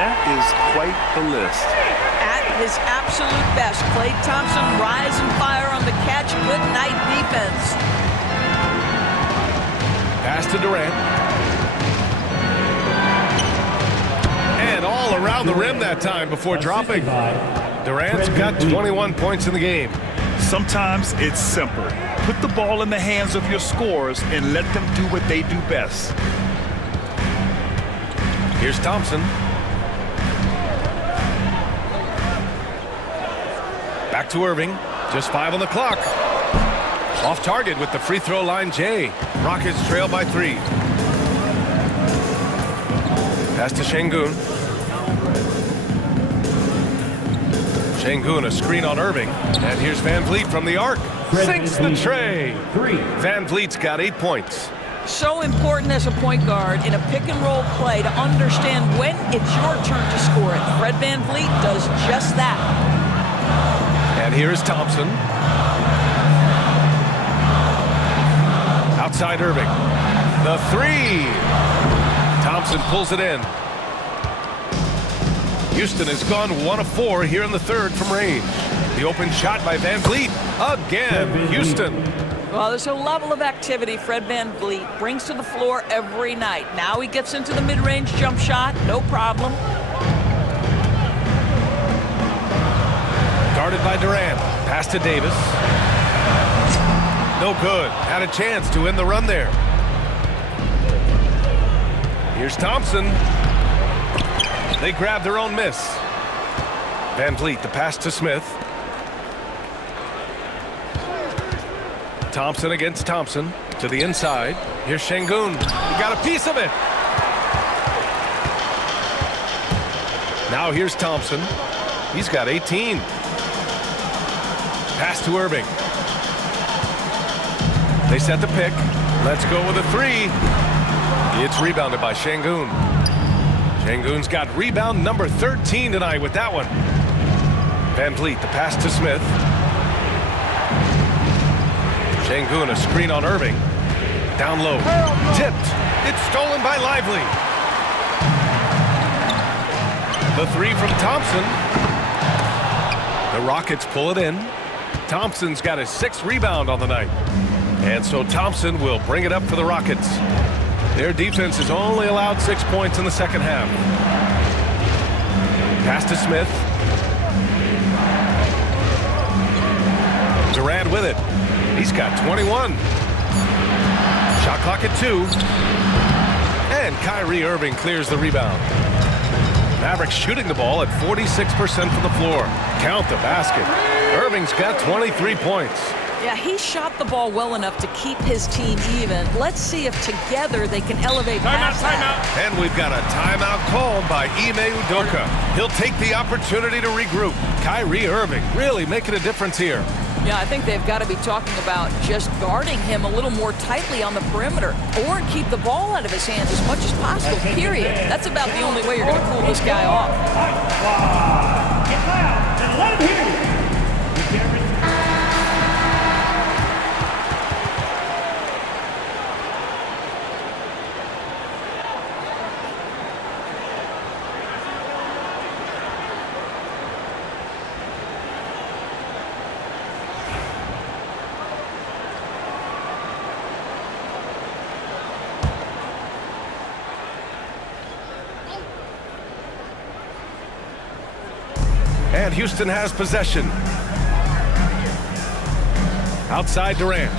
That is quite the list. At his absolute best, Klay Thompson rise and fire on the catch. Good night defense. Pass to Durant. And all around the rim that time before dropping. Durant's got 21 points in the game. Sometimes it's simple. Put the ball in the hands of your scorers and let them do what they do best. Here's Thompson. Back to Irving. Just 5 on the clock. Off target with the free throw line, Jay. Rockets trail by 3. Pass to Şengün. Şengün, a screen on Irving. And here's Van Vliet from the arc. Sinks the tray. Van Vliet's got 8 points. So important as a point guard in a pick-and-roll play to understand when it's your turn to score it. Fred Van Vliet does just that. And here is Thompson. Outside Irving. The 3. Thompson pulls it in. Houston has gone 1 of 4 here in the 3rd from range. The open shot by Van Vliet. Again, Houston. Well, there's a level of activity Fred Van Vliet brings to the floor every night. Now he gets into the mid-range jump shot, no problem. Guarded by Durant. Pass to Davis. No good. Had a chance to end the run there. Here's Thompson. They grab their own miss. Van Vliet, the pass to Smith. Thompson against Thompson to the inside. Here's Şengün. He got a piece of it. Now here's Thompson. He's got 18. Pass to Irving. They set the pick. Let's go with a 3. It's rebounded by Şengün. Şengün's got rebound number 13 tonight with that one. Van Vliet, the pass to Smith. Şengün, a screen on Irving. Down low. Tipped. It's stolen by Lively. The 3 from Thompson. The Rockets pull it in. Thompson's got his 6th rebound on the night. And so Thompson will bring it up for the Rockets. Their defense has only allowed 6 points in the second half. Pass to Smith. Durant with it. He's got 21. Shot clock at 2. And Kyrie Irving clears the rebound. Mavericks shooting the ball at 46% from the floor. Count the basket. Irving's got 23 points. Yeah, he shot the ball well enough to keep his team even. Let's see if together they can elevate past that. And we've got a timeout called by Ime Udoka. He'll take the opportunity to regroup. Kyrie Irving really making a difference here. Yeah, I think they've got to be talking about just guarding him a little more tightly on the perimeter or keep the ball out of his hands as much as possible, period. That's about the only way you're going to cool this guy off. Get loud and let him hear you. And Houston has possession. Outside Durant.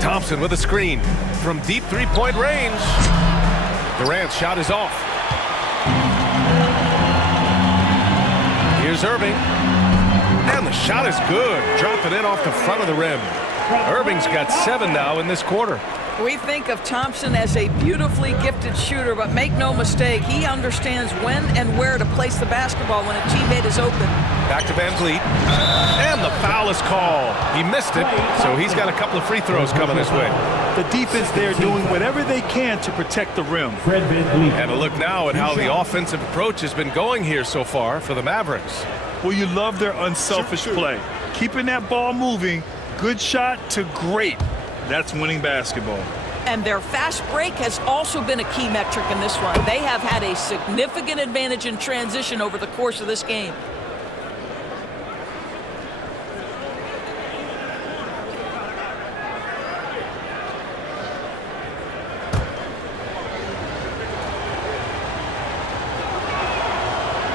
Thompson with a screen from deep 3-point range. Durant's shot is off. Here's Irving. And the shot is good. Dropping it off the front of the rim. Irving's got 7 now in this quarter. We think of Thompson as a beautifully gifted shooter, but make no mistake, he understands when and where to place the basketball when a teammate is open. Back to Van Vliet. And the foul is called. He missed it, so he's got a couple of free throws coming his way. The defense there doing whatever they can to protect the rim. And a look now at how the offensive approach has been going here so far for the Mavericks. Well, you love their unselfish play. Keeping that ball moving, good shot to great. That's winning basketball. And their fast break has also been a key metric in this one. They have had a significant advantage in transition over the course of this game.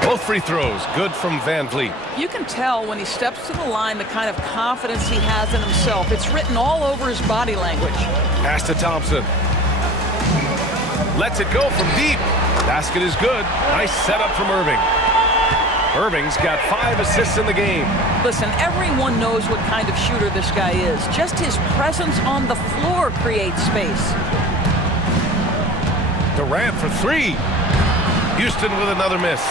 Both free throws good from Van Vliet. You can tell when he steps to the line the kind of confidence he has in himself. It's written all over his body language. Pass to Thompson. Lets it go from deep. Basket is good. Nice setup from Irving. Irving's got 5 assists in the game. Listen, everyone knows what kind of shooter this guy is. Just his presence on the floor creates space. Durant for 3. Houston with another miss.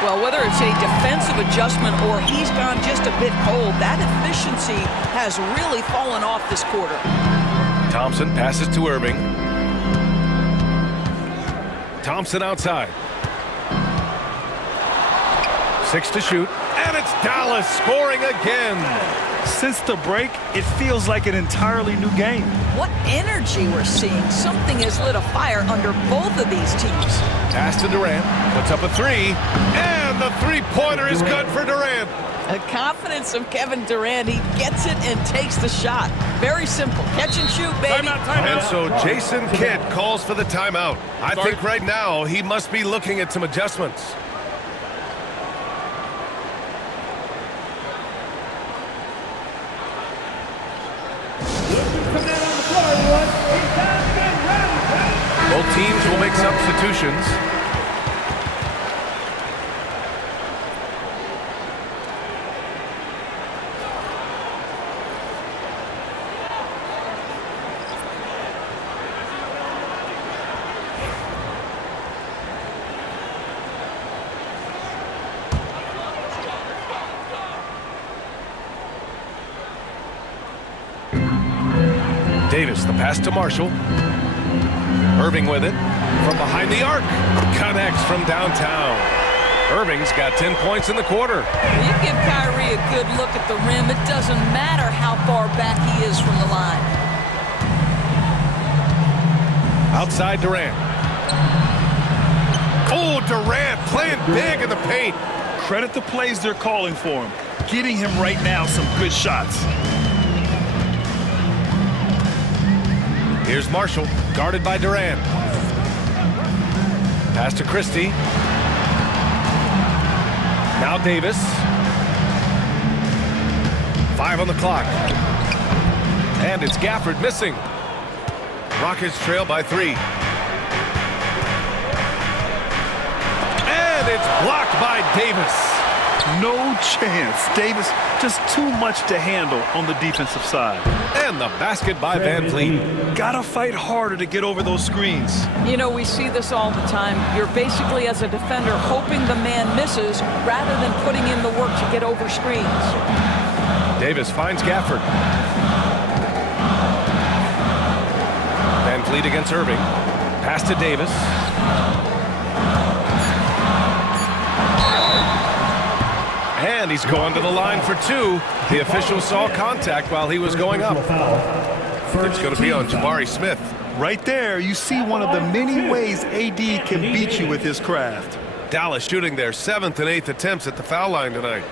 Well, whether it's a defensive adjustment or he's gone just a bit cold, that efficiency has really fallen off this quarter. Thompson passes to Irving. Thompson outside. 6 to shoot. And it's Dallas scoring again. Since the break, it feels like an entirely new game. What energy we're seeing. Something has lit a fire under both of these teams. Pass to Durant. Puts up a 3. And the three-pointer is good for Durant. The confidence of Kevin Durant. He gets it and takes the shot. Very simple. Catch and shoot, baby. And so Jason Kidd calls for the timeout. I think right now he must be looking at some adjustments. Both teams will make substitutions. Davis, the pass to Marshall. Irving with it from behind the arc. Connects from downtown. Irving's got 10 points in the quarter. You give Kyrie a good look at the rim. It doesn't matter how far back he is from the line. Outside Durant. Oh, Durant playing big in the paint. Credit the plays they're calling for him. Getting him right now some good shots. Here's Marshall, guarded by Durant. Pass to Christie. Now Davis. 5 on the clock. And it's Gafford missing. Rockets trail by 3. And it's blocked by Davis. No chance. Davis just too much to handle on the defensive side. And the basket by Van Vliet. Gotta fight harder to get over those screens. You know, we see this all the time. You're basically, as a defender, hoping the man misses rather than putting in the work to get over screens. Davis finds Gafford. Van Vliet against Irving. Pass to Davis. And he's going to the line for 2. The official saw contact while he was going up. It's going to be on Jabari Smith. Right there, you see one of the many ways AD can beat you with his craft. Dallas shooting their 7th and 8th attempts at the foul line tonight.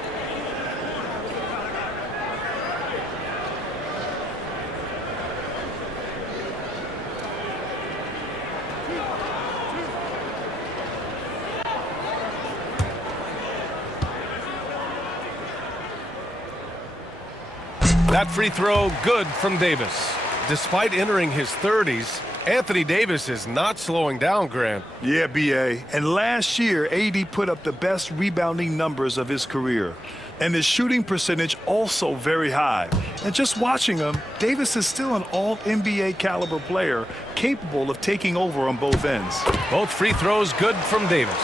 That free throw good from Davis. Despite entering his 30s, Anthony Davis is not slowing down, Grant. Yeah, B.A. And last year, AD put up the best rebounding numbers of his career. And his shooting percentage also very high. And just watching him, Davis is still an all-NBA caliber player capable of taking over on both ends. Both free throws good from Davis.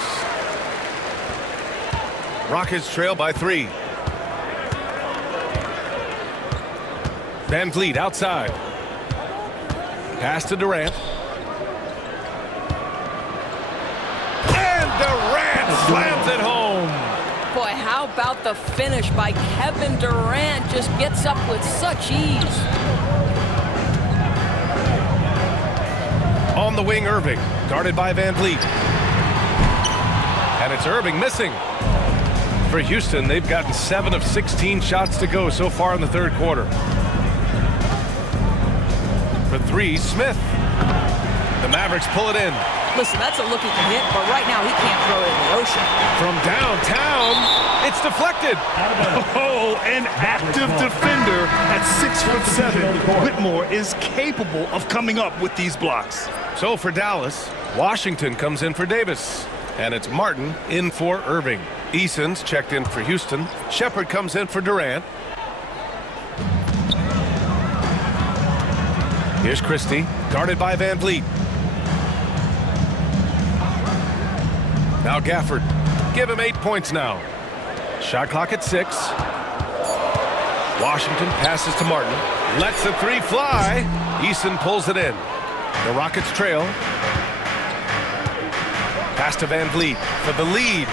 Rockets trail by 3. Van Vliet outside. Pass to Durant. And Durant slams it home. Boy, how about the finish by Kevin Durant? Just gets up with such ease. On the wing, Irving, guarded by Van Vliet. And it's Irving missing. For Houston, they've gotten 7 of 16 shots to go so far in the third quarter. For 3, Smith. The Mavericks pull it in. Listen, that's a look he can hit, but right now he can't throw it in the ocean. From downtown, it's deflected. Oh, an active defender at 6'7". Whitmore is capable of coming up with these blocks. So for Dallas, Washington comes in for Davis. And it's Martin in for Irving. Eason's checked in for Houston. Shepard comes in for Durant. Here's Christie, guarded by Van Vliet. Now Gafford. Give him 8 points now. Shot clock at 6. Washington passes to Martin. Lets the 3 fly. Eason pulls it in. The Rockets trail. Pass to Van Vliet for the lead.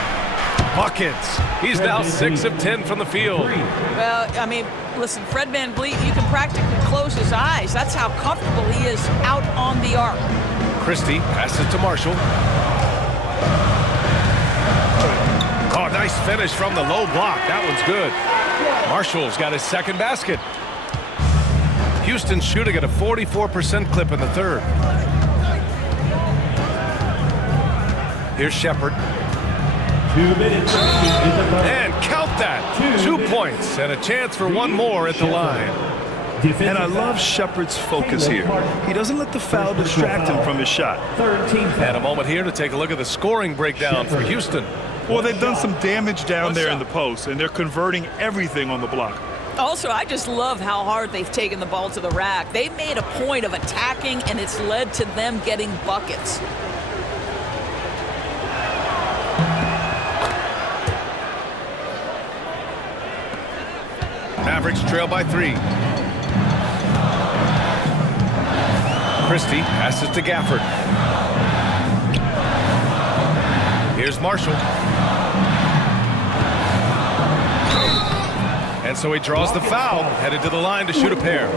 Buckets. He's now 6 of 10 from the field. Well, I mean, listen, Fred VanVleet, you can practically close his eyes. That's how comfortable he is out on the arc. Christie passes to Marshall. Oh, nice finish from the low block. That one's good. Marshall's got his second basket. Houston shooting at a 44% clip in the third. Here's Shepard. 2 minutes. And count that. 2 points and a chance for one more at the line. And I love Shepard's focus here. He doesn't let the foul distract him from his shot. And a moment here to take a look at the scoring breakdown for Houston. Well, they've done some damage down there in the post, and they're converting everything on the block. Also, I just love how hard they've taken the ball to the rack. They've made a point of attacking, and it's led to them getting buckets. Mavericks trail by 3. Christie passes to Gafford. Here's Marshall. And so he draws the foul, headed to the line to shoot a pair.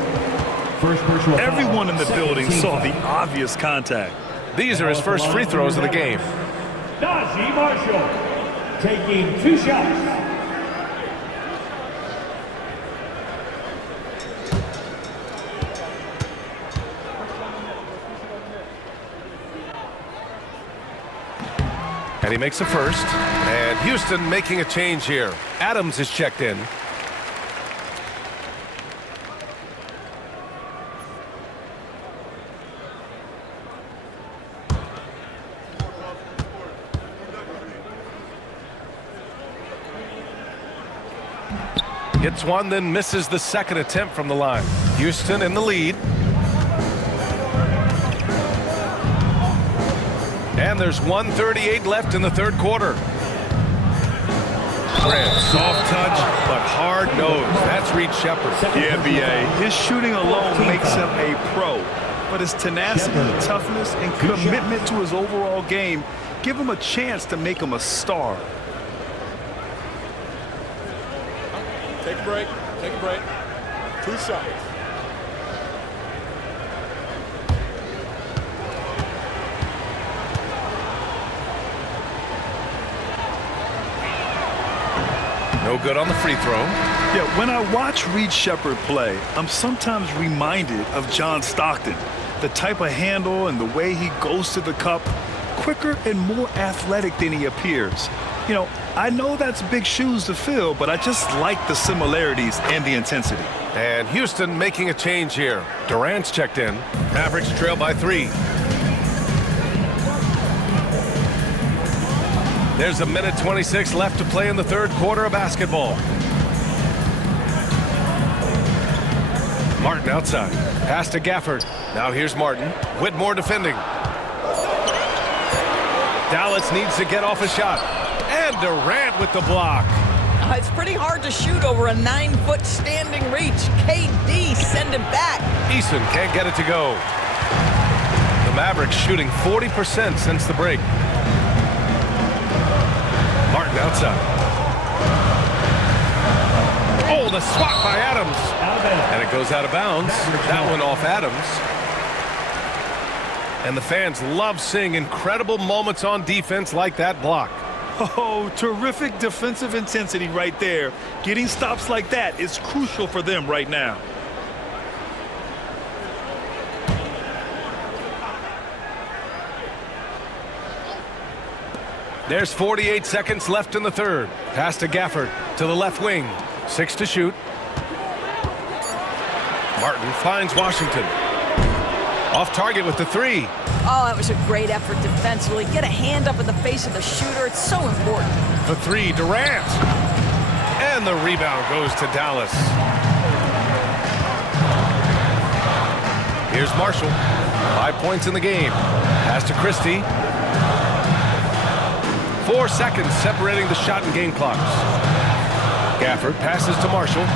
Everyone in the building saw the obvious contact. These are his first free throws of the game. Najee Marshall taking 2 shots. And he makes a first. And Houston making a change here. Adams is checked in. Hits one, then misses the second attempt from the line. Houston in the lead. And there's 1:38 left in the third quarter. Grant, soft touch, but hard nose. That's Reed Shepard. Yeah, B.A. His shooting alone makes him a pro. But his tenacity, toughness, and commitment to his overall game give him a chance to make him a star. Take a break. Take a break. 2 shots. No good on the free throw. Yeah, when I watch Reed Shepard play, I'm sometimes reminded of John Stockton. The type of handle and the way he goes to the cup, quicker and more athletic than he appears. You know, I know that's big shoes to fill, but I just like the similarities and the intensity. And Houston making a change here. Durant's checked in. Mavericks trail by 3. There's a minute 26 left to play in the third quarter of basketball. Martin outside. Pass to Gafford. Now here's Martin. Whitmore defending. Dallas needs to get off a shot. And Durant with the block. It's pretty hard to shoot over a 9-foot standing reach. KD send it back. Eason can't get it to go. The Mavericks shooting 40% since the break. Martin outside. Oh, the swat by Adams. And it goes out of bounds. That one off Adams. And the fans love seeing incredible moments on defense like that block. Oh, terrific defensive intensity right there. Getting stops like that is crucial for them right now. There's 48 seconds left in the third. Pass to Gafford to the left wing. 6 to shoot. Martin finds Washington. Off target with the 3. Oh, that was a great effort defensively. Get a hand up in the face of the shooter. It's so important. The 3, Durant. And the rebound goes to Dallas. Here's Marshall. 5 points in the game. Pass to Christie. 4 seconds separating the shot and game clocks. Gafford passes to Marshall.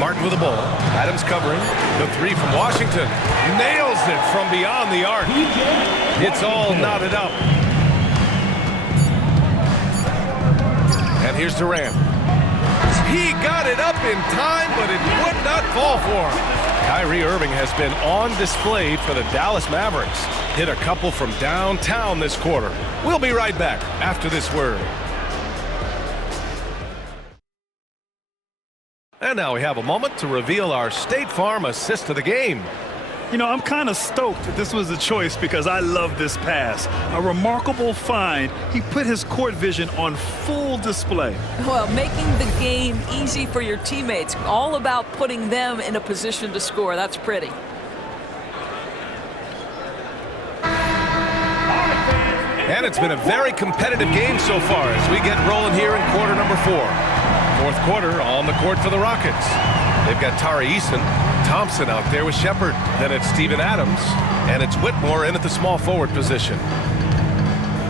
Martin with the ball. Adams covering. The 3 from Washington. Nails it from beyond the arc. It's all knotted up. And here's Durant. He got it up in time, but it would not fall for him. Kyrie Irving has been on display for the Dallas Mavericks. Hit a couple from downtown this quarter. We'll be right back after this word. And now we have a moment to reveal our State Farm assist of the game. You know, I'm kind of stoked that this was a choice because I love this pass. A remarkable find. He put his court vision on full display. Well, making the game easy for your teammates. All about putting them in a position to score. That's pretty. And it's been a very competitive game so far as we get rolling here in quarter number 4. Fourth quarter on the court for the Rockets. They've got Tari Eason, Thompson out there with Shepard. Then it's Steven Adams, and it's Whitmore in at the small forward position.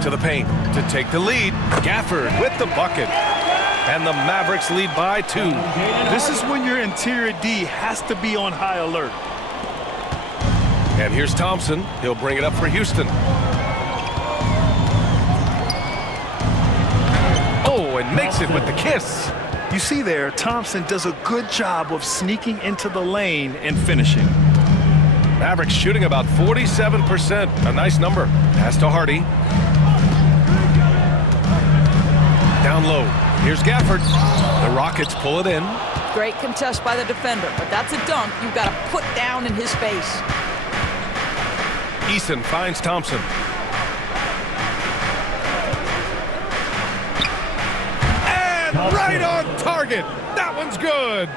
To the paint to take the lead. Gafford with the bucket. And the Mavericks lead by 2. This is when your interior D has to be on high alert. And here's Thompson. He'll bring it up for Houston. Oh, and makes it with the kiss. You see there, Thompson does a good job of sneaking into the lane and finishing. Mavericks shooting about 47%. A nice number. Pass to Hardy. Down low. Here's Gafford. The Rockets pull it in. Great contest by the defender, but that's a dunk you've got to put down in his face. Eason finds Thompson. And right on target. That one's good.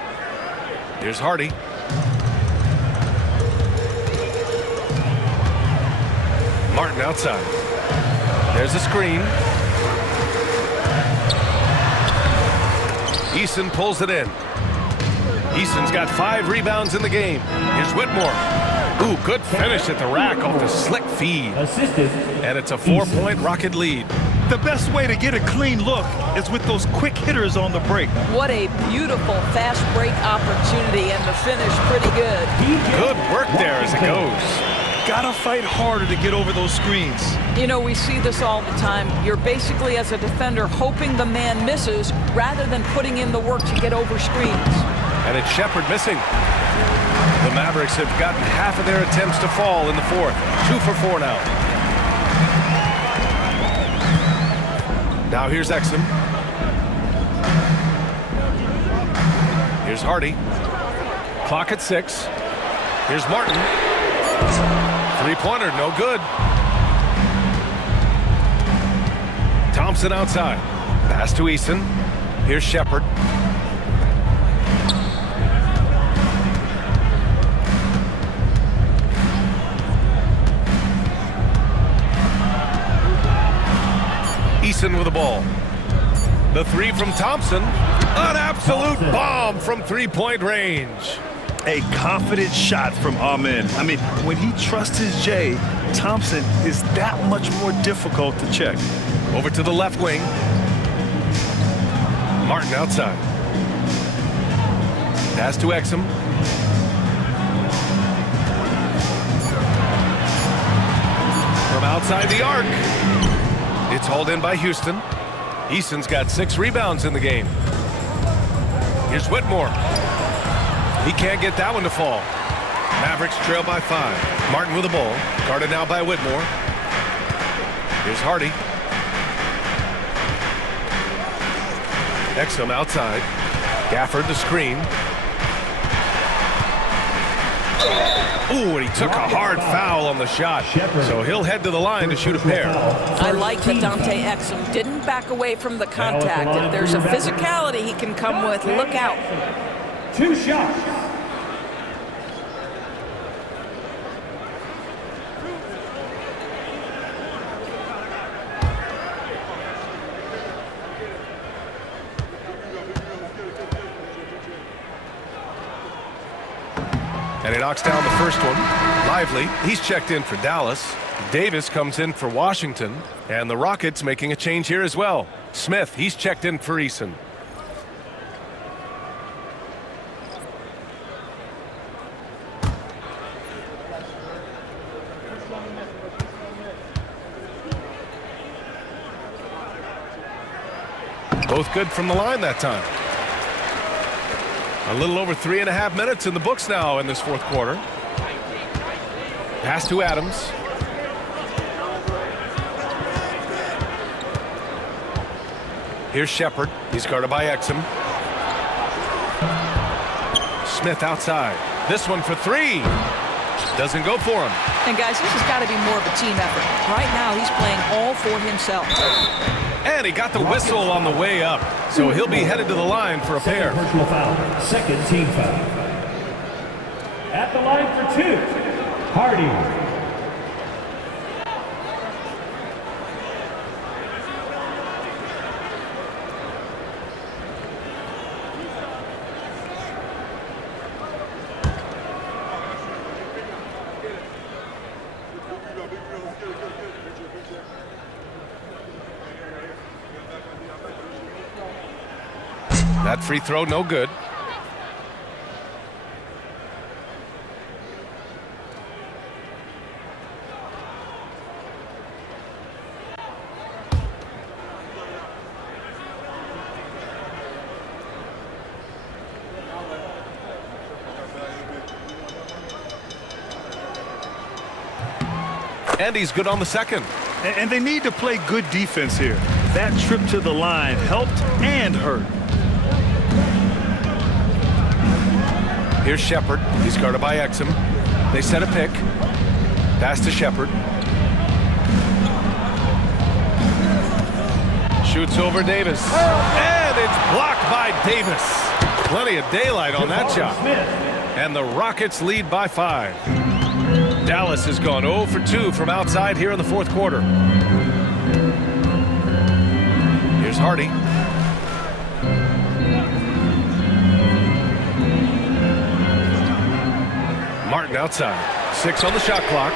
Here's Hardy. Martin outside. There's a screen. Eason pulls it in. Eason's got 5 rebounds in the game. Here's Whitmore. Ooh, good finish at the rack off the slick feed. Assisted. And it's a 4-point Rocket lead. The best way to get a clean look is with those quick hitters on the break. What a beautiful fast break opportunity, and the finish pretty good. Good work there as it goes. Gotta fight harder to get over those screens. You know, we see this all the time. You're basically, as a defender, hoping the man misses rather than putting in the work to get over screens. And it's Shepard missing. The Mavericks have gotten half of their attempts to fall in the fourth. 2 for 4 now. Now here's Exum. Here's Hardy. Clock at 6. Here's Martin. 3-pointer, no good. Thompson outside. Pass to Eason. Here's Shepard. Eason with the ball. The three from Thompson. An absolute bomb from three-point range. A confident shot from Amen. I mean, when he trusts his J, Thompson is that much more difficult to check. Over to the left wing. Martin outside. Pass to Exum. From outside the arc. It's hauled in by Houston. Eason's got 6 rebounds in the game. Here's Whitmore. He can't get that one to fall. Mavericks trail by 5. Martin with the ball. Guarded now by Whitmore. Here's Hardy. Exum outside. Gafford the screen. Ooh, and he took a hard foul on the shot. So he'll head to the line to shoot a pair. I like that Dante Exum didn't back away from the contact. If there's a physicality he can come with, look out. 2 shots. And he knocks down the first one. Lively, he's checked in for Dallas. Davis comes in for Washington. And the Rockets making a change here as well. Smith, he's checked in for Eason. Both good from the line that time. A little over 3.5 minutes in the books now in this fourth quarter. Pass to Adams. Here's Shepard. He's guarded by Exum. Smith outside. This one for 3. Doesn't go for him. And guys, this has got to be more of a team effort. Right now, he's playing all for himself. And he got the whistle on the way up. So he'll be headed to the line for a pair. Personal foul. Second team foul. At the line for 2, Hardy. That free throw, no good. And he's good on the second. And they need to play good defense here. That trip to the line helped and hurt. Here's Shepard. He's guarded by Exum. They set a pick. Pass to Shepard. Shoots over Davis. And it's blocked by Davis. Plenty of daylight on that shot. And the Rockets lead by 5. Dallas has gone 0 for 2 from outside here in the fourth quarter. Here's Hardy. Martin outside. 6 on the shot clock.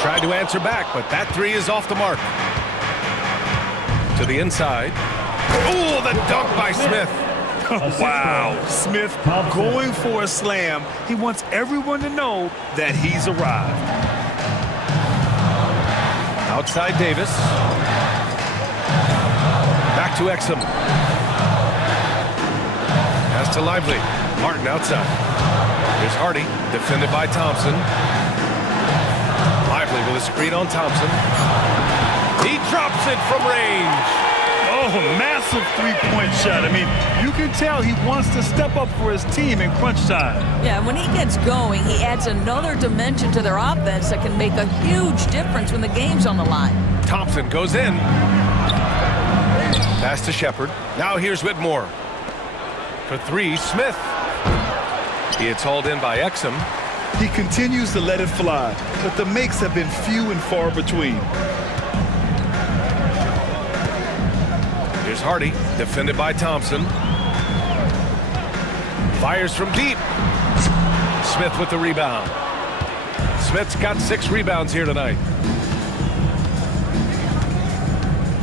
Tried to answer back, but that 3 is off the mark. To the inside. Oh, the dunk by Smith. Wow. Smith going for a slam. He wants everyone to know that he's arrived. Outside Davis. Back to Exum. Pass to Lively. Martin outside. Here's Hardy, defended by Thompson. Lively with a screen on Thompson. He drops it from range. Oh, massive three-point shot. I mean, you can tell he wants to step up for his team in crunch time. Yeah, when he gets going, he adds another dimension to their offense that can make a huge difference when the game's on the line. Thompson goes in. Pass to Shepard. Now here's Whitmore. For three, Smith. It's hauled in by Exum. He continues to let it fly, but the makes have been few and far between. Here's Hardy, defended by Thompson. Fires from deep. Smith with the rebound. Smith's got 6 rebounds here tonight.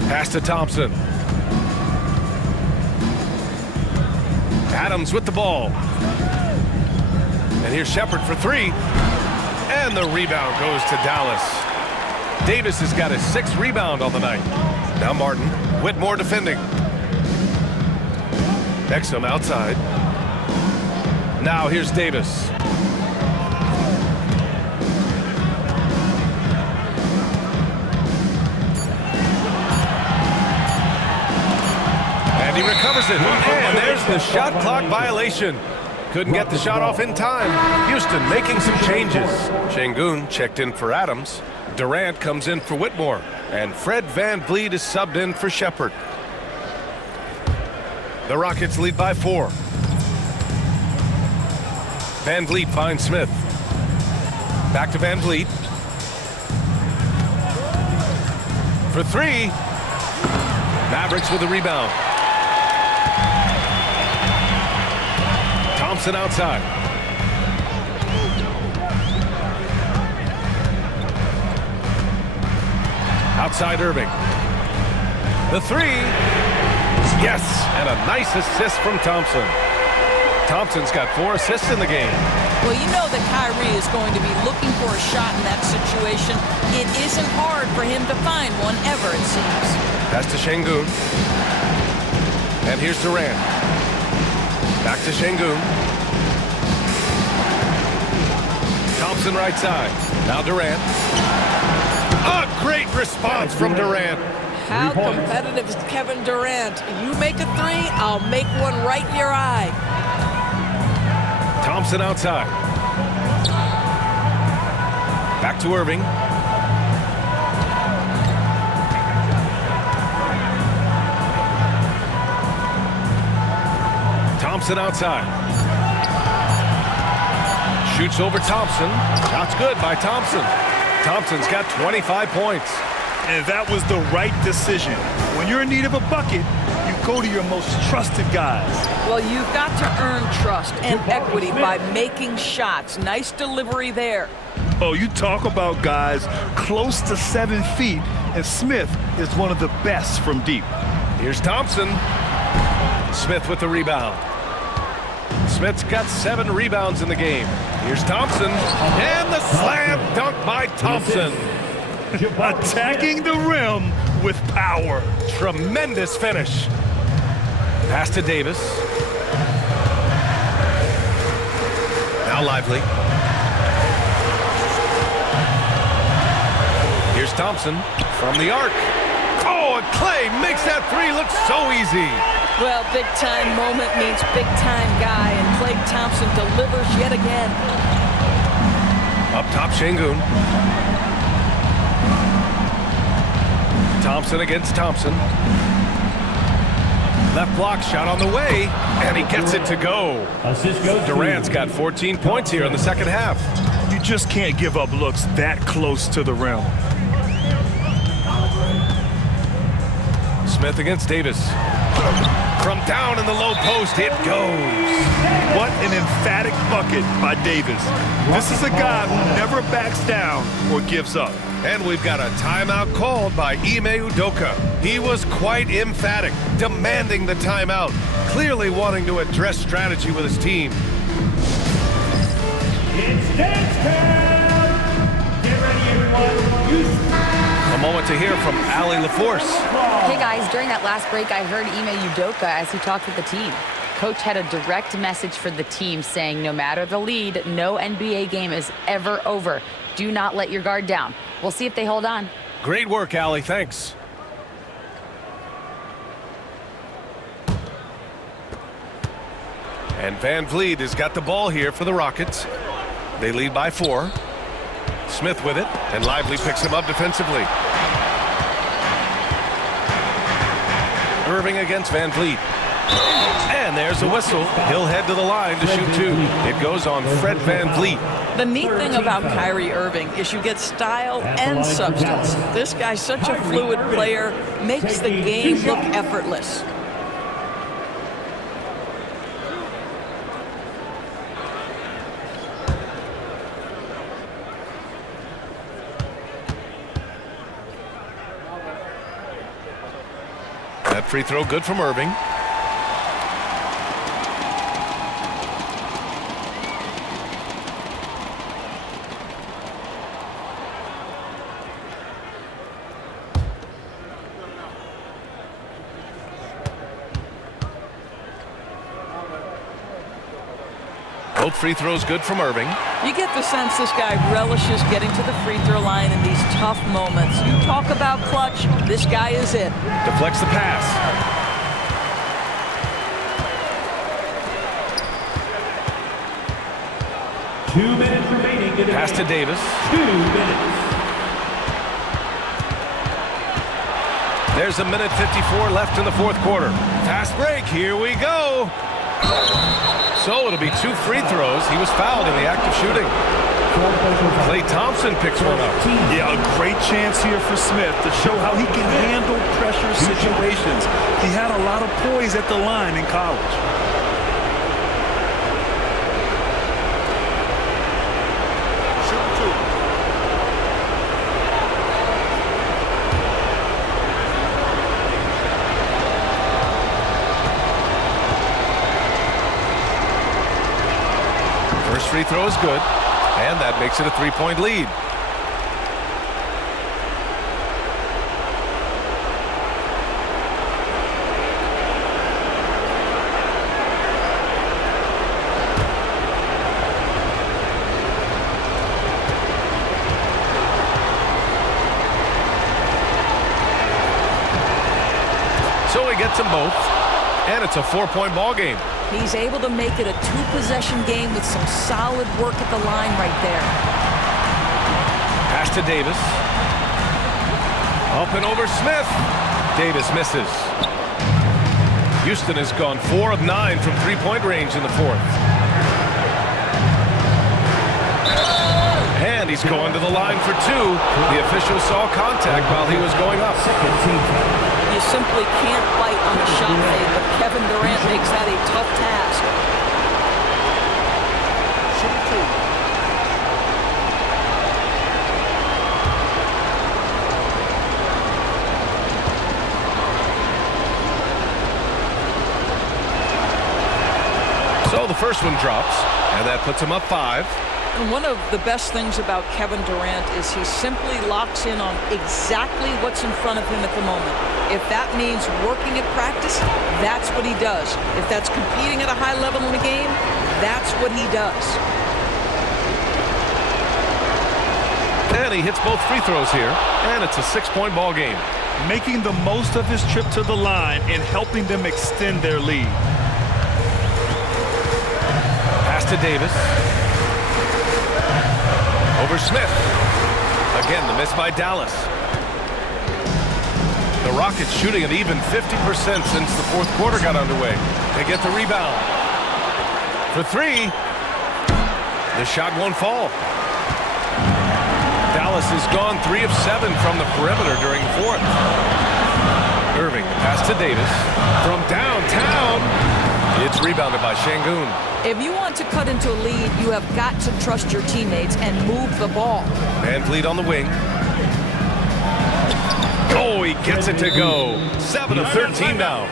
Pass to Thompson. Adams with the ball. And here's Shepard for 3. And the rebound goes to Dallas. Davis has got his 6th rebound on the night. Now Martin. Whitmore defending. Exum outside. Now here's Davis. And he recovers it. And there's the shot clock violation. Couldn't get the shot off in time. Houston making some changes. Şengün checked in for Adams. Durant comes in for Whitmore. And Fred VanVleet is subbed in for Shepard. The Rockets lead by 4. VanVleet finds Smith. Back to VanVleet. For 3. Mavericks with a rebound. Thompson outside. Outside Irving. The 3. Yes, and a nice assist from Thompson. Thompson's got 4 assists in the game. Well, you know that Kyrie is going to be looking for a shot in that situation. It isn't hard for him to find one ever, it seems. Pass to Şengün. And here's Durant. Back to Şengün. Thompson right side. Now Durant. A great response from Durant. How competitive is Kevin Durant? You make a 3, I'll make one right in your eye. Thompson outside. Back to Irving. Thompson outside. Shoots over Thompson. Shot's good by Thompson. Thompson's got 25 points. And that was the right decision. When you're in need of a bucket, you go to your most trusted guys. Well, you've got to earn trust and equity by making shots. Nice delivery there. Oh, you talk about guys close to 7 feet, and Smith is one of the best from deep. Here's Thompson. Smith with the rebound. Smith's got 7 rebounds in the game. Here's Thompson. And the slam dunk by Thompson. Attacking the rim with power. Tremendous finish. Pass to Davis. Now Lively. Here's Thompson from the arc. Oh, and Clay makes that 3 look so easy. Well, big-time moment means big-time guy, and Klay Thompson delivers yet again. Up top, Şengün. Thompson against Thompson. Left block shot on the way, and he gets it to go. Durant's got 14 points here in the second half. You just can't give up looks that close to the rim. Smith against Davis. From down in the low post, it goes. What an emphatic bucket by Davis. This is a guy who never backs down or gives up. And we've got a timeout called by Ime Udoka. He was quite emphatic, demanding the timeout, clearly wanting to address strategy with his team. It's dance time! Get ready, everyone. A moment to hear from Allie LaForce. Hey guys, during that last break, I heard Ime Udoka as he talked with the team. Coach had a direct message for the team saying no matter the lead, no NBA game is ever over. Do not let your guard down. We'll see if they hold on. Great work, Allie. Thanks. And VanVleet has got the ball here for the Rockets. They lead by 4. Smith with it, and Lively picks him up defensively. Irving against Van Vliet. And there's a whistle. He'll head to the line to shoot two. It goes on Fred Van Vliet. The neat thing about Kyrie Irving is you get style and substance. This guy's such a fluid player, makes the game look effortless. That free throw good from Irving. Both free throws good from Irving. You get the sense this guy relishes getting to the free throw line in these tough moments. You talk about clutch, this guy is it. Deflects the pass. 2 minutes remaining in the Pass to Davis. 2 minutes. There's a minute 54 left in the fourth quarter. Fast break. Here we go. So it'll be 2 free throws. He was fouled in the act of shooting. Klay Thompson picks one up. Yeah, a great chance here for Smith to show how he can handle pressure situations. He had a lot of poise at the line in college. First free throw is good, and that makes it a 3-point lead. So he gets them both, and it's a 4-point ball game. He's able to make it a 2-possession game with some solid work at the line right there. Pass to Davis. Up and over Smith. Davis misses. Houston has gone 4 of 9 from 3-point range in the fourth. And he's going to the line for 2. The official saw contact while he was going up. You simply can't bite on a shot fake, but Kevin Durant makes that a tough task. So the first one drops, and that puts him up 5. And one of the best things about Kevin Durant is he simply locks in on exactly what's in front of him at the moment. If that means working at practice, that's what he does. If that's competing at a high level in a game, that's what he does. And he hits both free throws here, and it's a 6-point ball game. Making the most of his trip to the line and helping them extend their lead. Pass to Davis. Over Smith. Again, the miss by Dallas. The Rockets shooting an even 50% since the fourth quarter got underway. They get the rebound. For 3. The shot won't fall. Dallas has gone 3 of 7 from the perimeter during the fourth. Irving, pass to Davis. From downtown. It's rebounded by Şengün. If you want to cut into a lead, you have got to trust your teammates and move the ball. Van Vliet on the wing. Oh, he gets it to go. 7 of 13 now.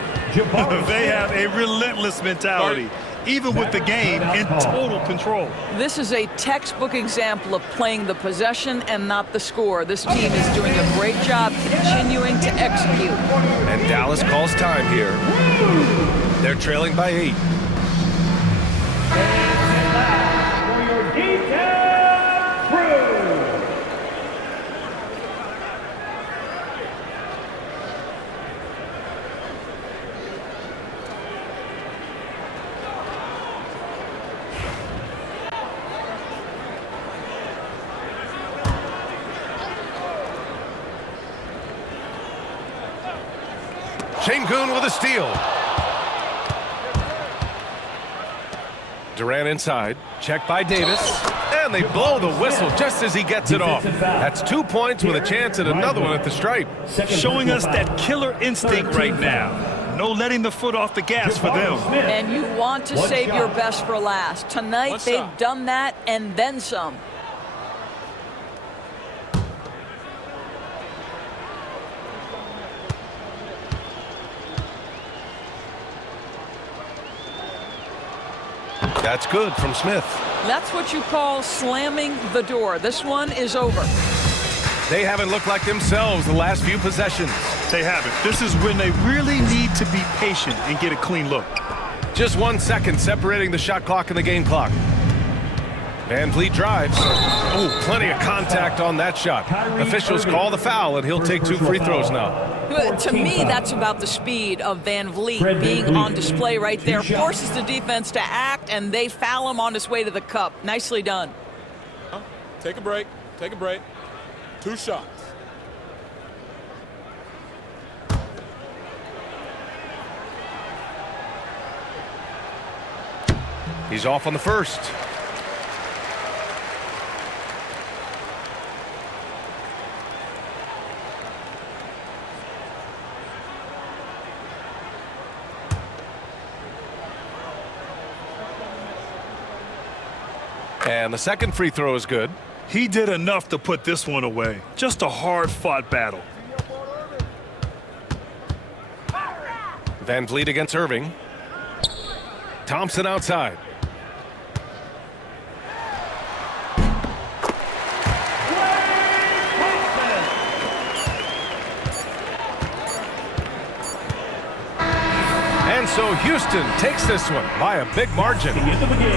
They have a relentless mentality, even with the game in total control. This is a textbook example of playing the possession and not the score. This team is doing a great job continuing to execute. And Dallas calls time here. They're trailing by 8. For your detailed crew. Şengün with a steal. Durant inside. Check by Davis. And they blow the whistle just as he gets it off. That's 2 points with a chance at another one at the stripe. Showing us that killer instinct right now. No letting the foot off the gas for them. And you want to save your best for last. Tonight, they've done that and then some. That's good from Smith. That's what you call slamming the door. This one is over. They haven't looked like themselves the last few possessions. They haven't. This is when they really need to be patient and get a clean look. Just 1 second separating the shot clock and the game clock. Van Vliet drives. Oh, plenty of contact on that shot. Officials call the foul, and he'll take 2 free throws now. To me, that's about the speed of Van Vliet being on display right there. Forces the defense to act, and they foul him on his way to the cup. Nicely done. Take a break. Take a break. 2 shots. He's off on the first. And the second free throw is good. He did enough to put this one away. Just a hard-fought battle. Van Vliet against Irving. Thompson outside. And so Houston takes this one by a big margin.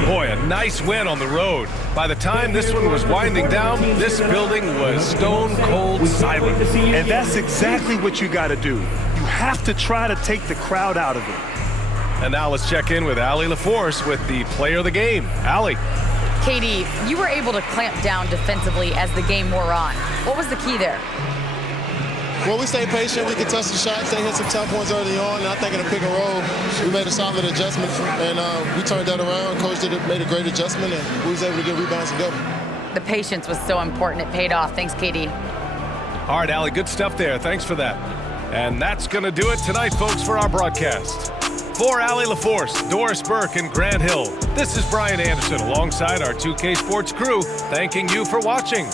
Boy, a nice win on the road. By the time this one was winding down, this building was stone cold silent. And that's exactly what you got to do. You have to try to take the crowd out of it. And now let's check in with Allie LaForce with the player of the game. Allie. KD, you were able to clamp down defensively as the game wore on. What was the key there? Well, we stayed patient. We contested the shots. They hit some tough ones early on. And I think in the pick and roll, we made a solid adjustment. And we turned that around. Coach made a great adjustment, and we was able to get rebounds and go. The patience was so important. It paid off. Thanks, KD. All right, Allie, good stuff there. Thanks for that. And that's going to do it tonight, folks, for our broadcast. For Allie LaForce, Doris Burke, and Grant Hill, this is Brian Anderson alongside our 2K Sports crew, thanking you for watching.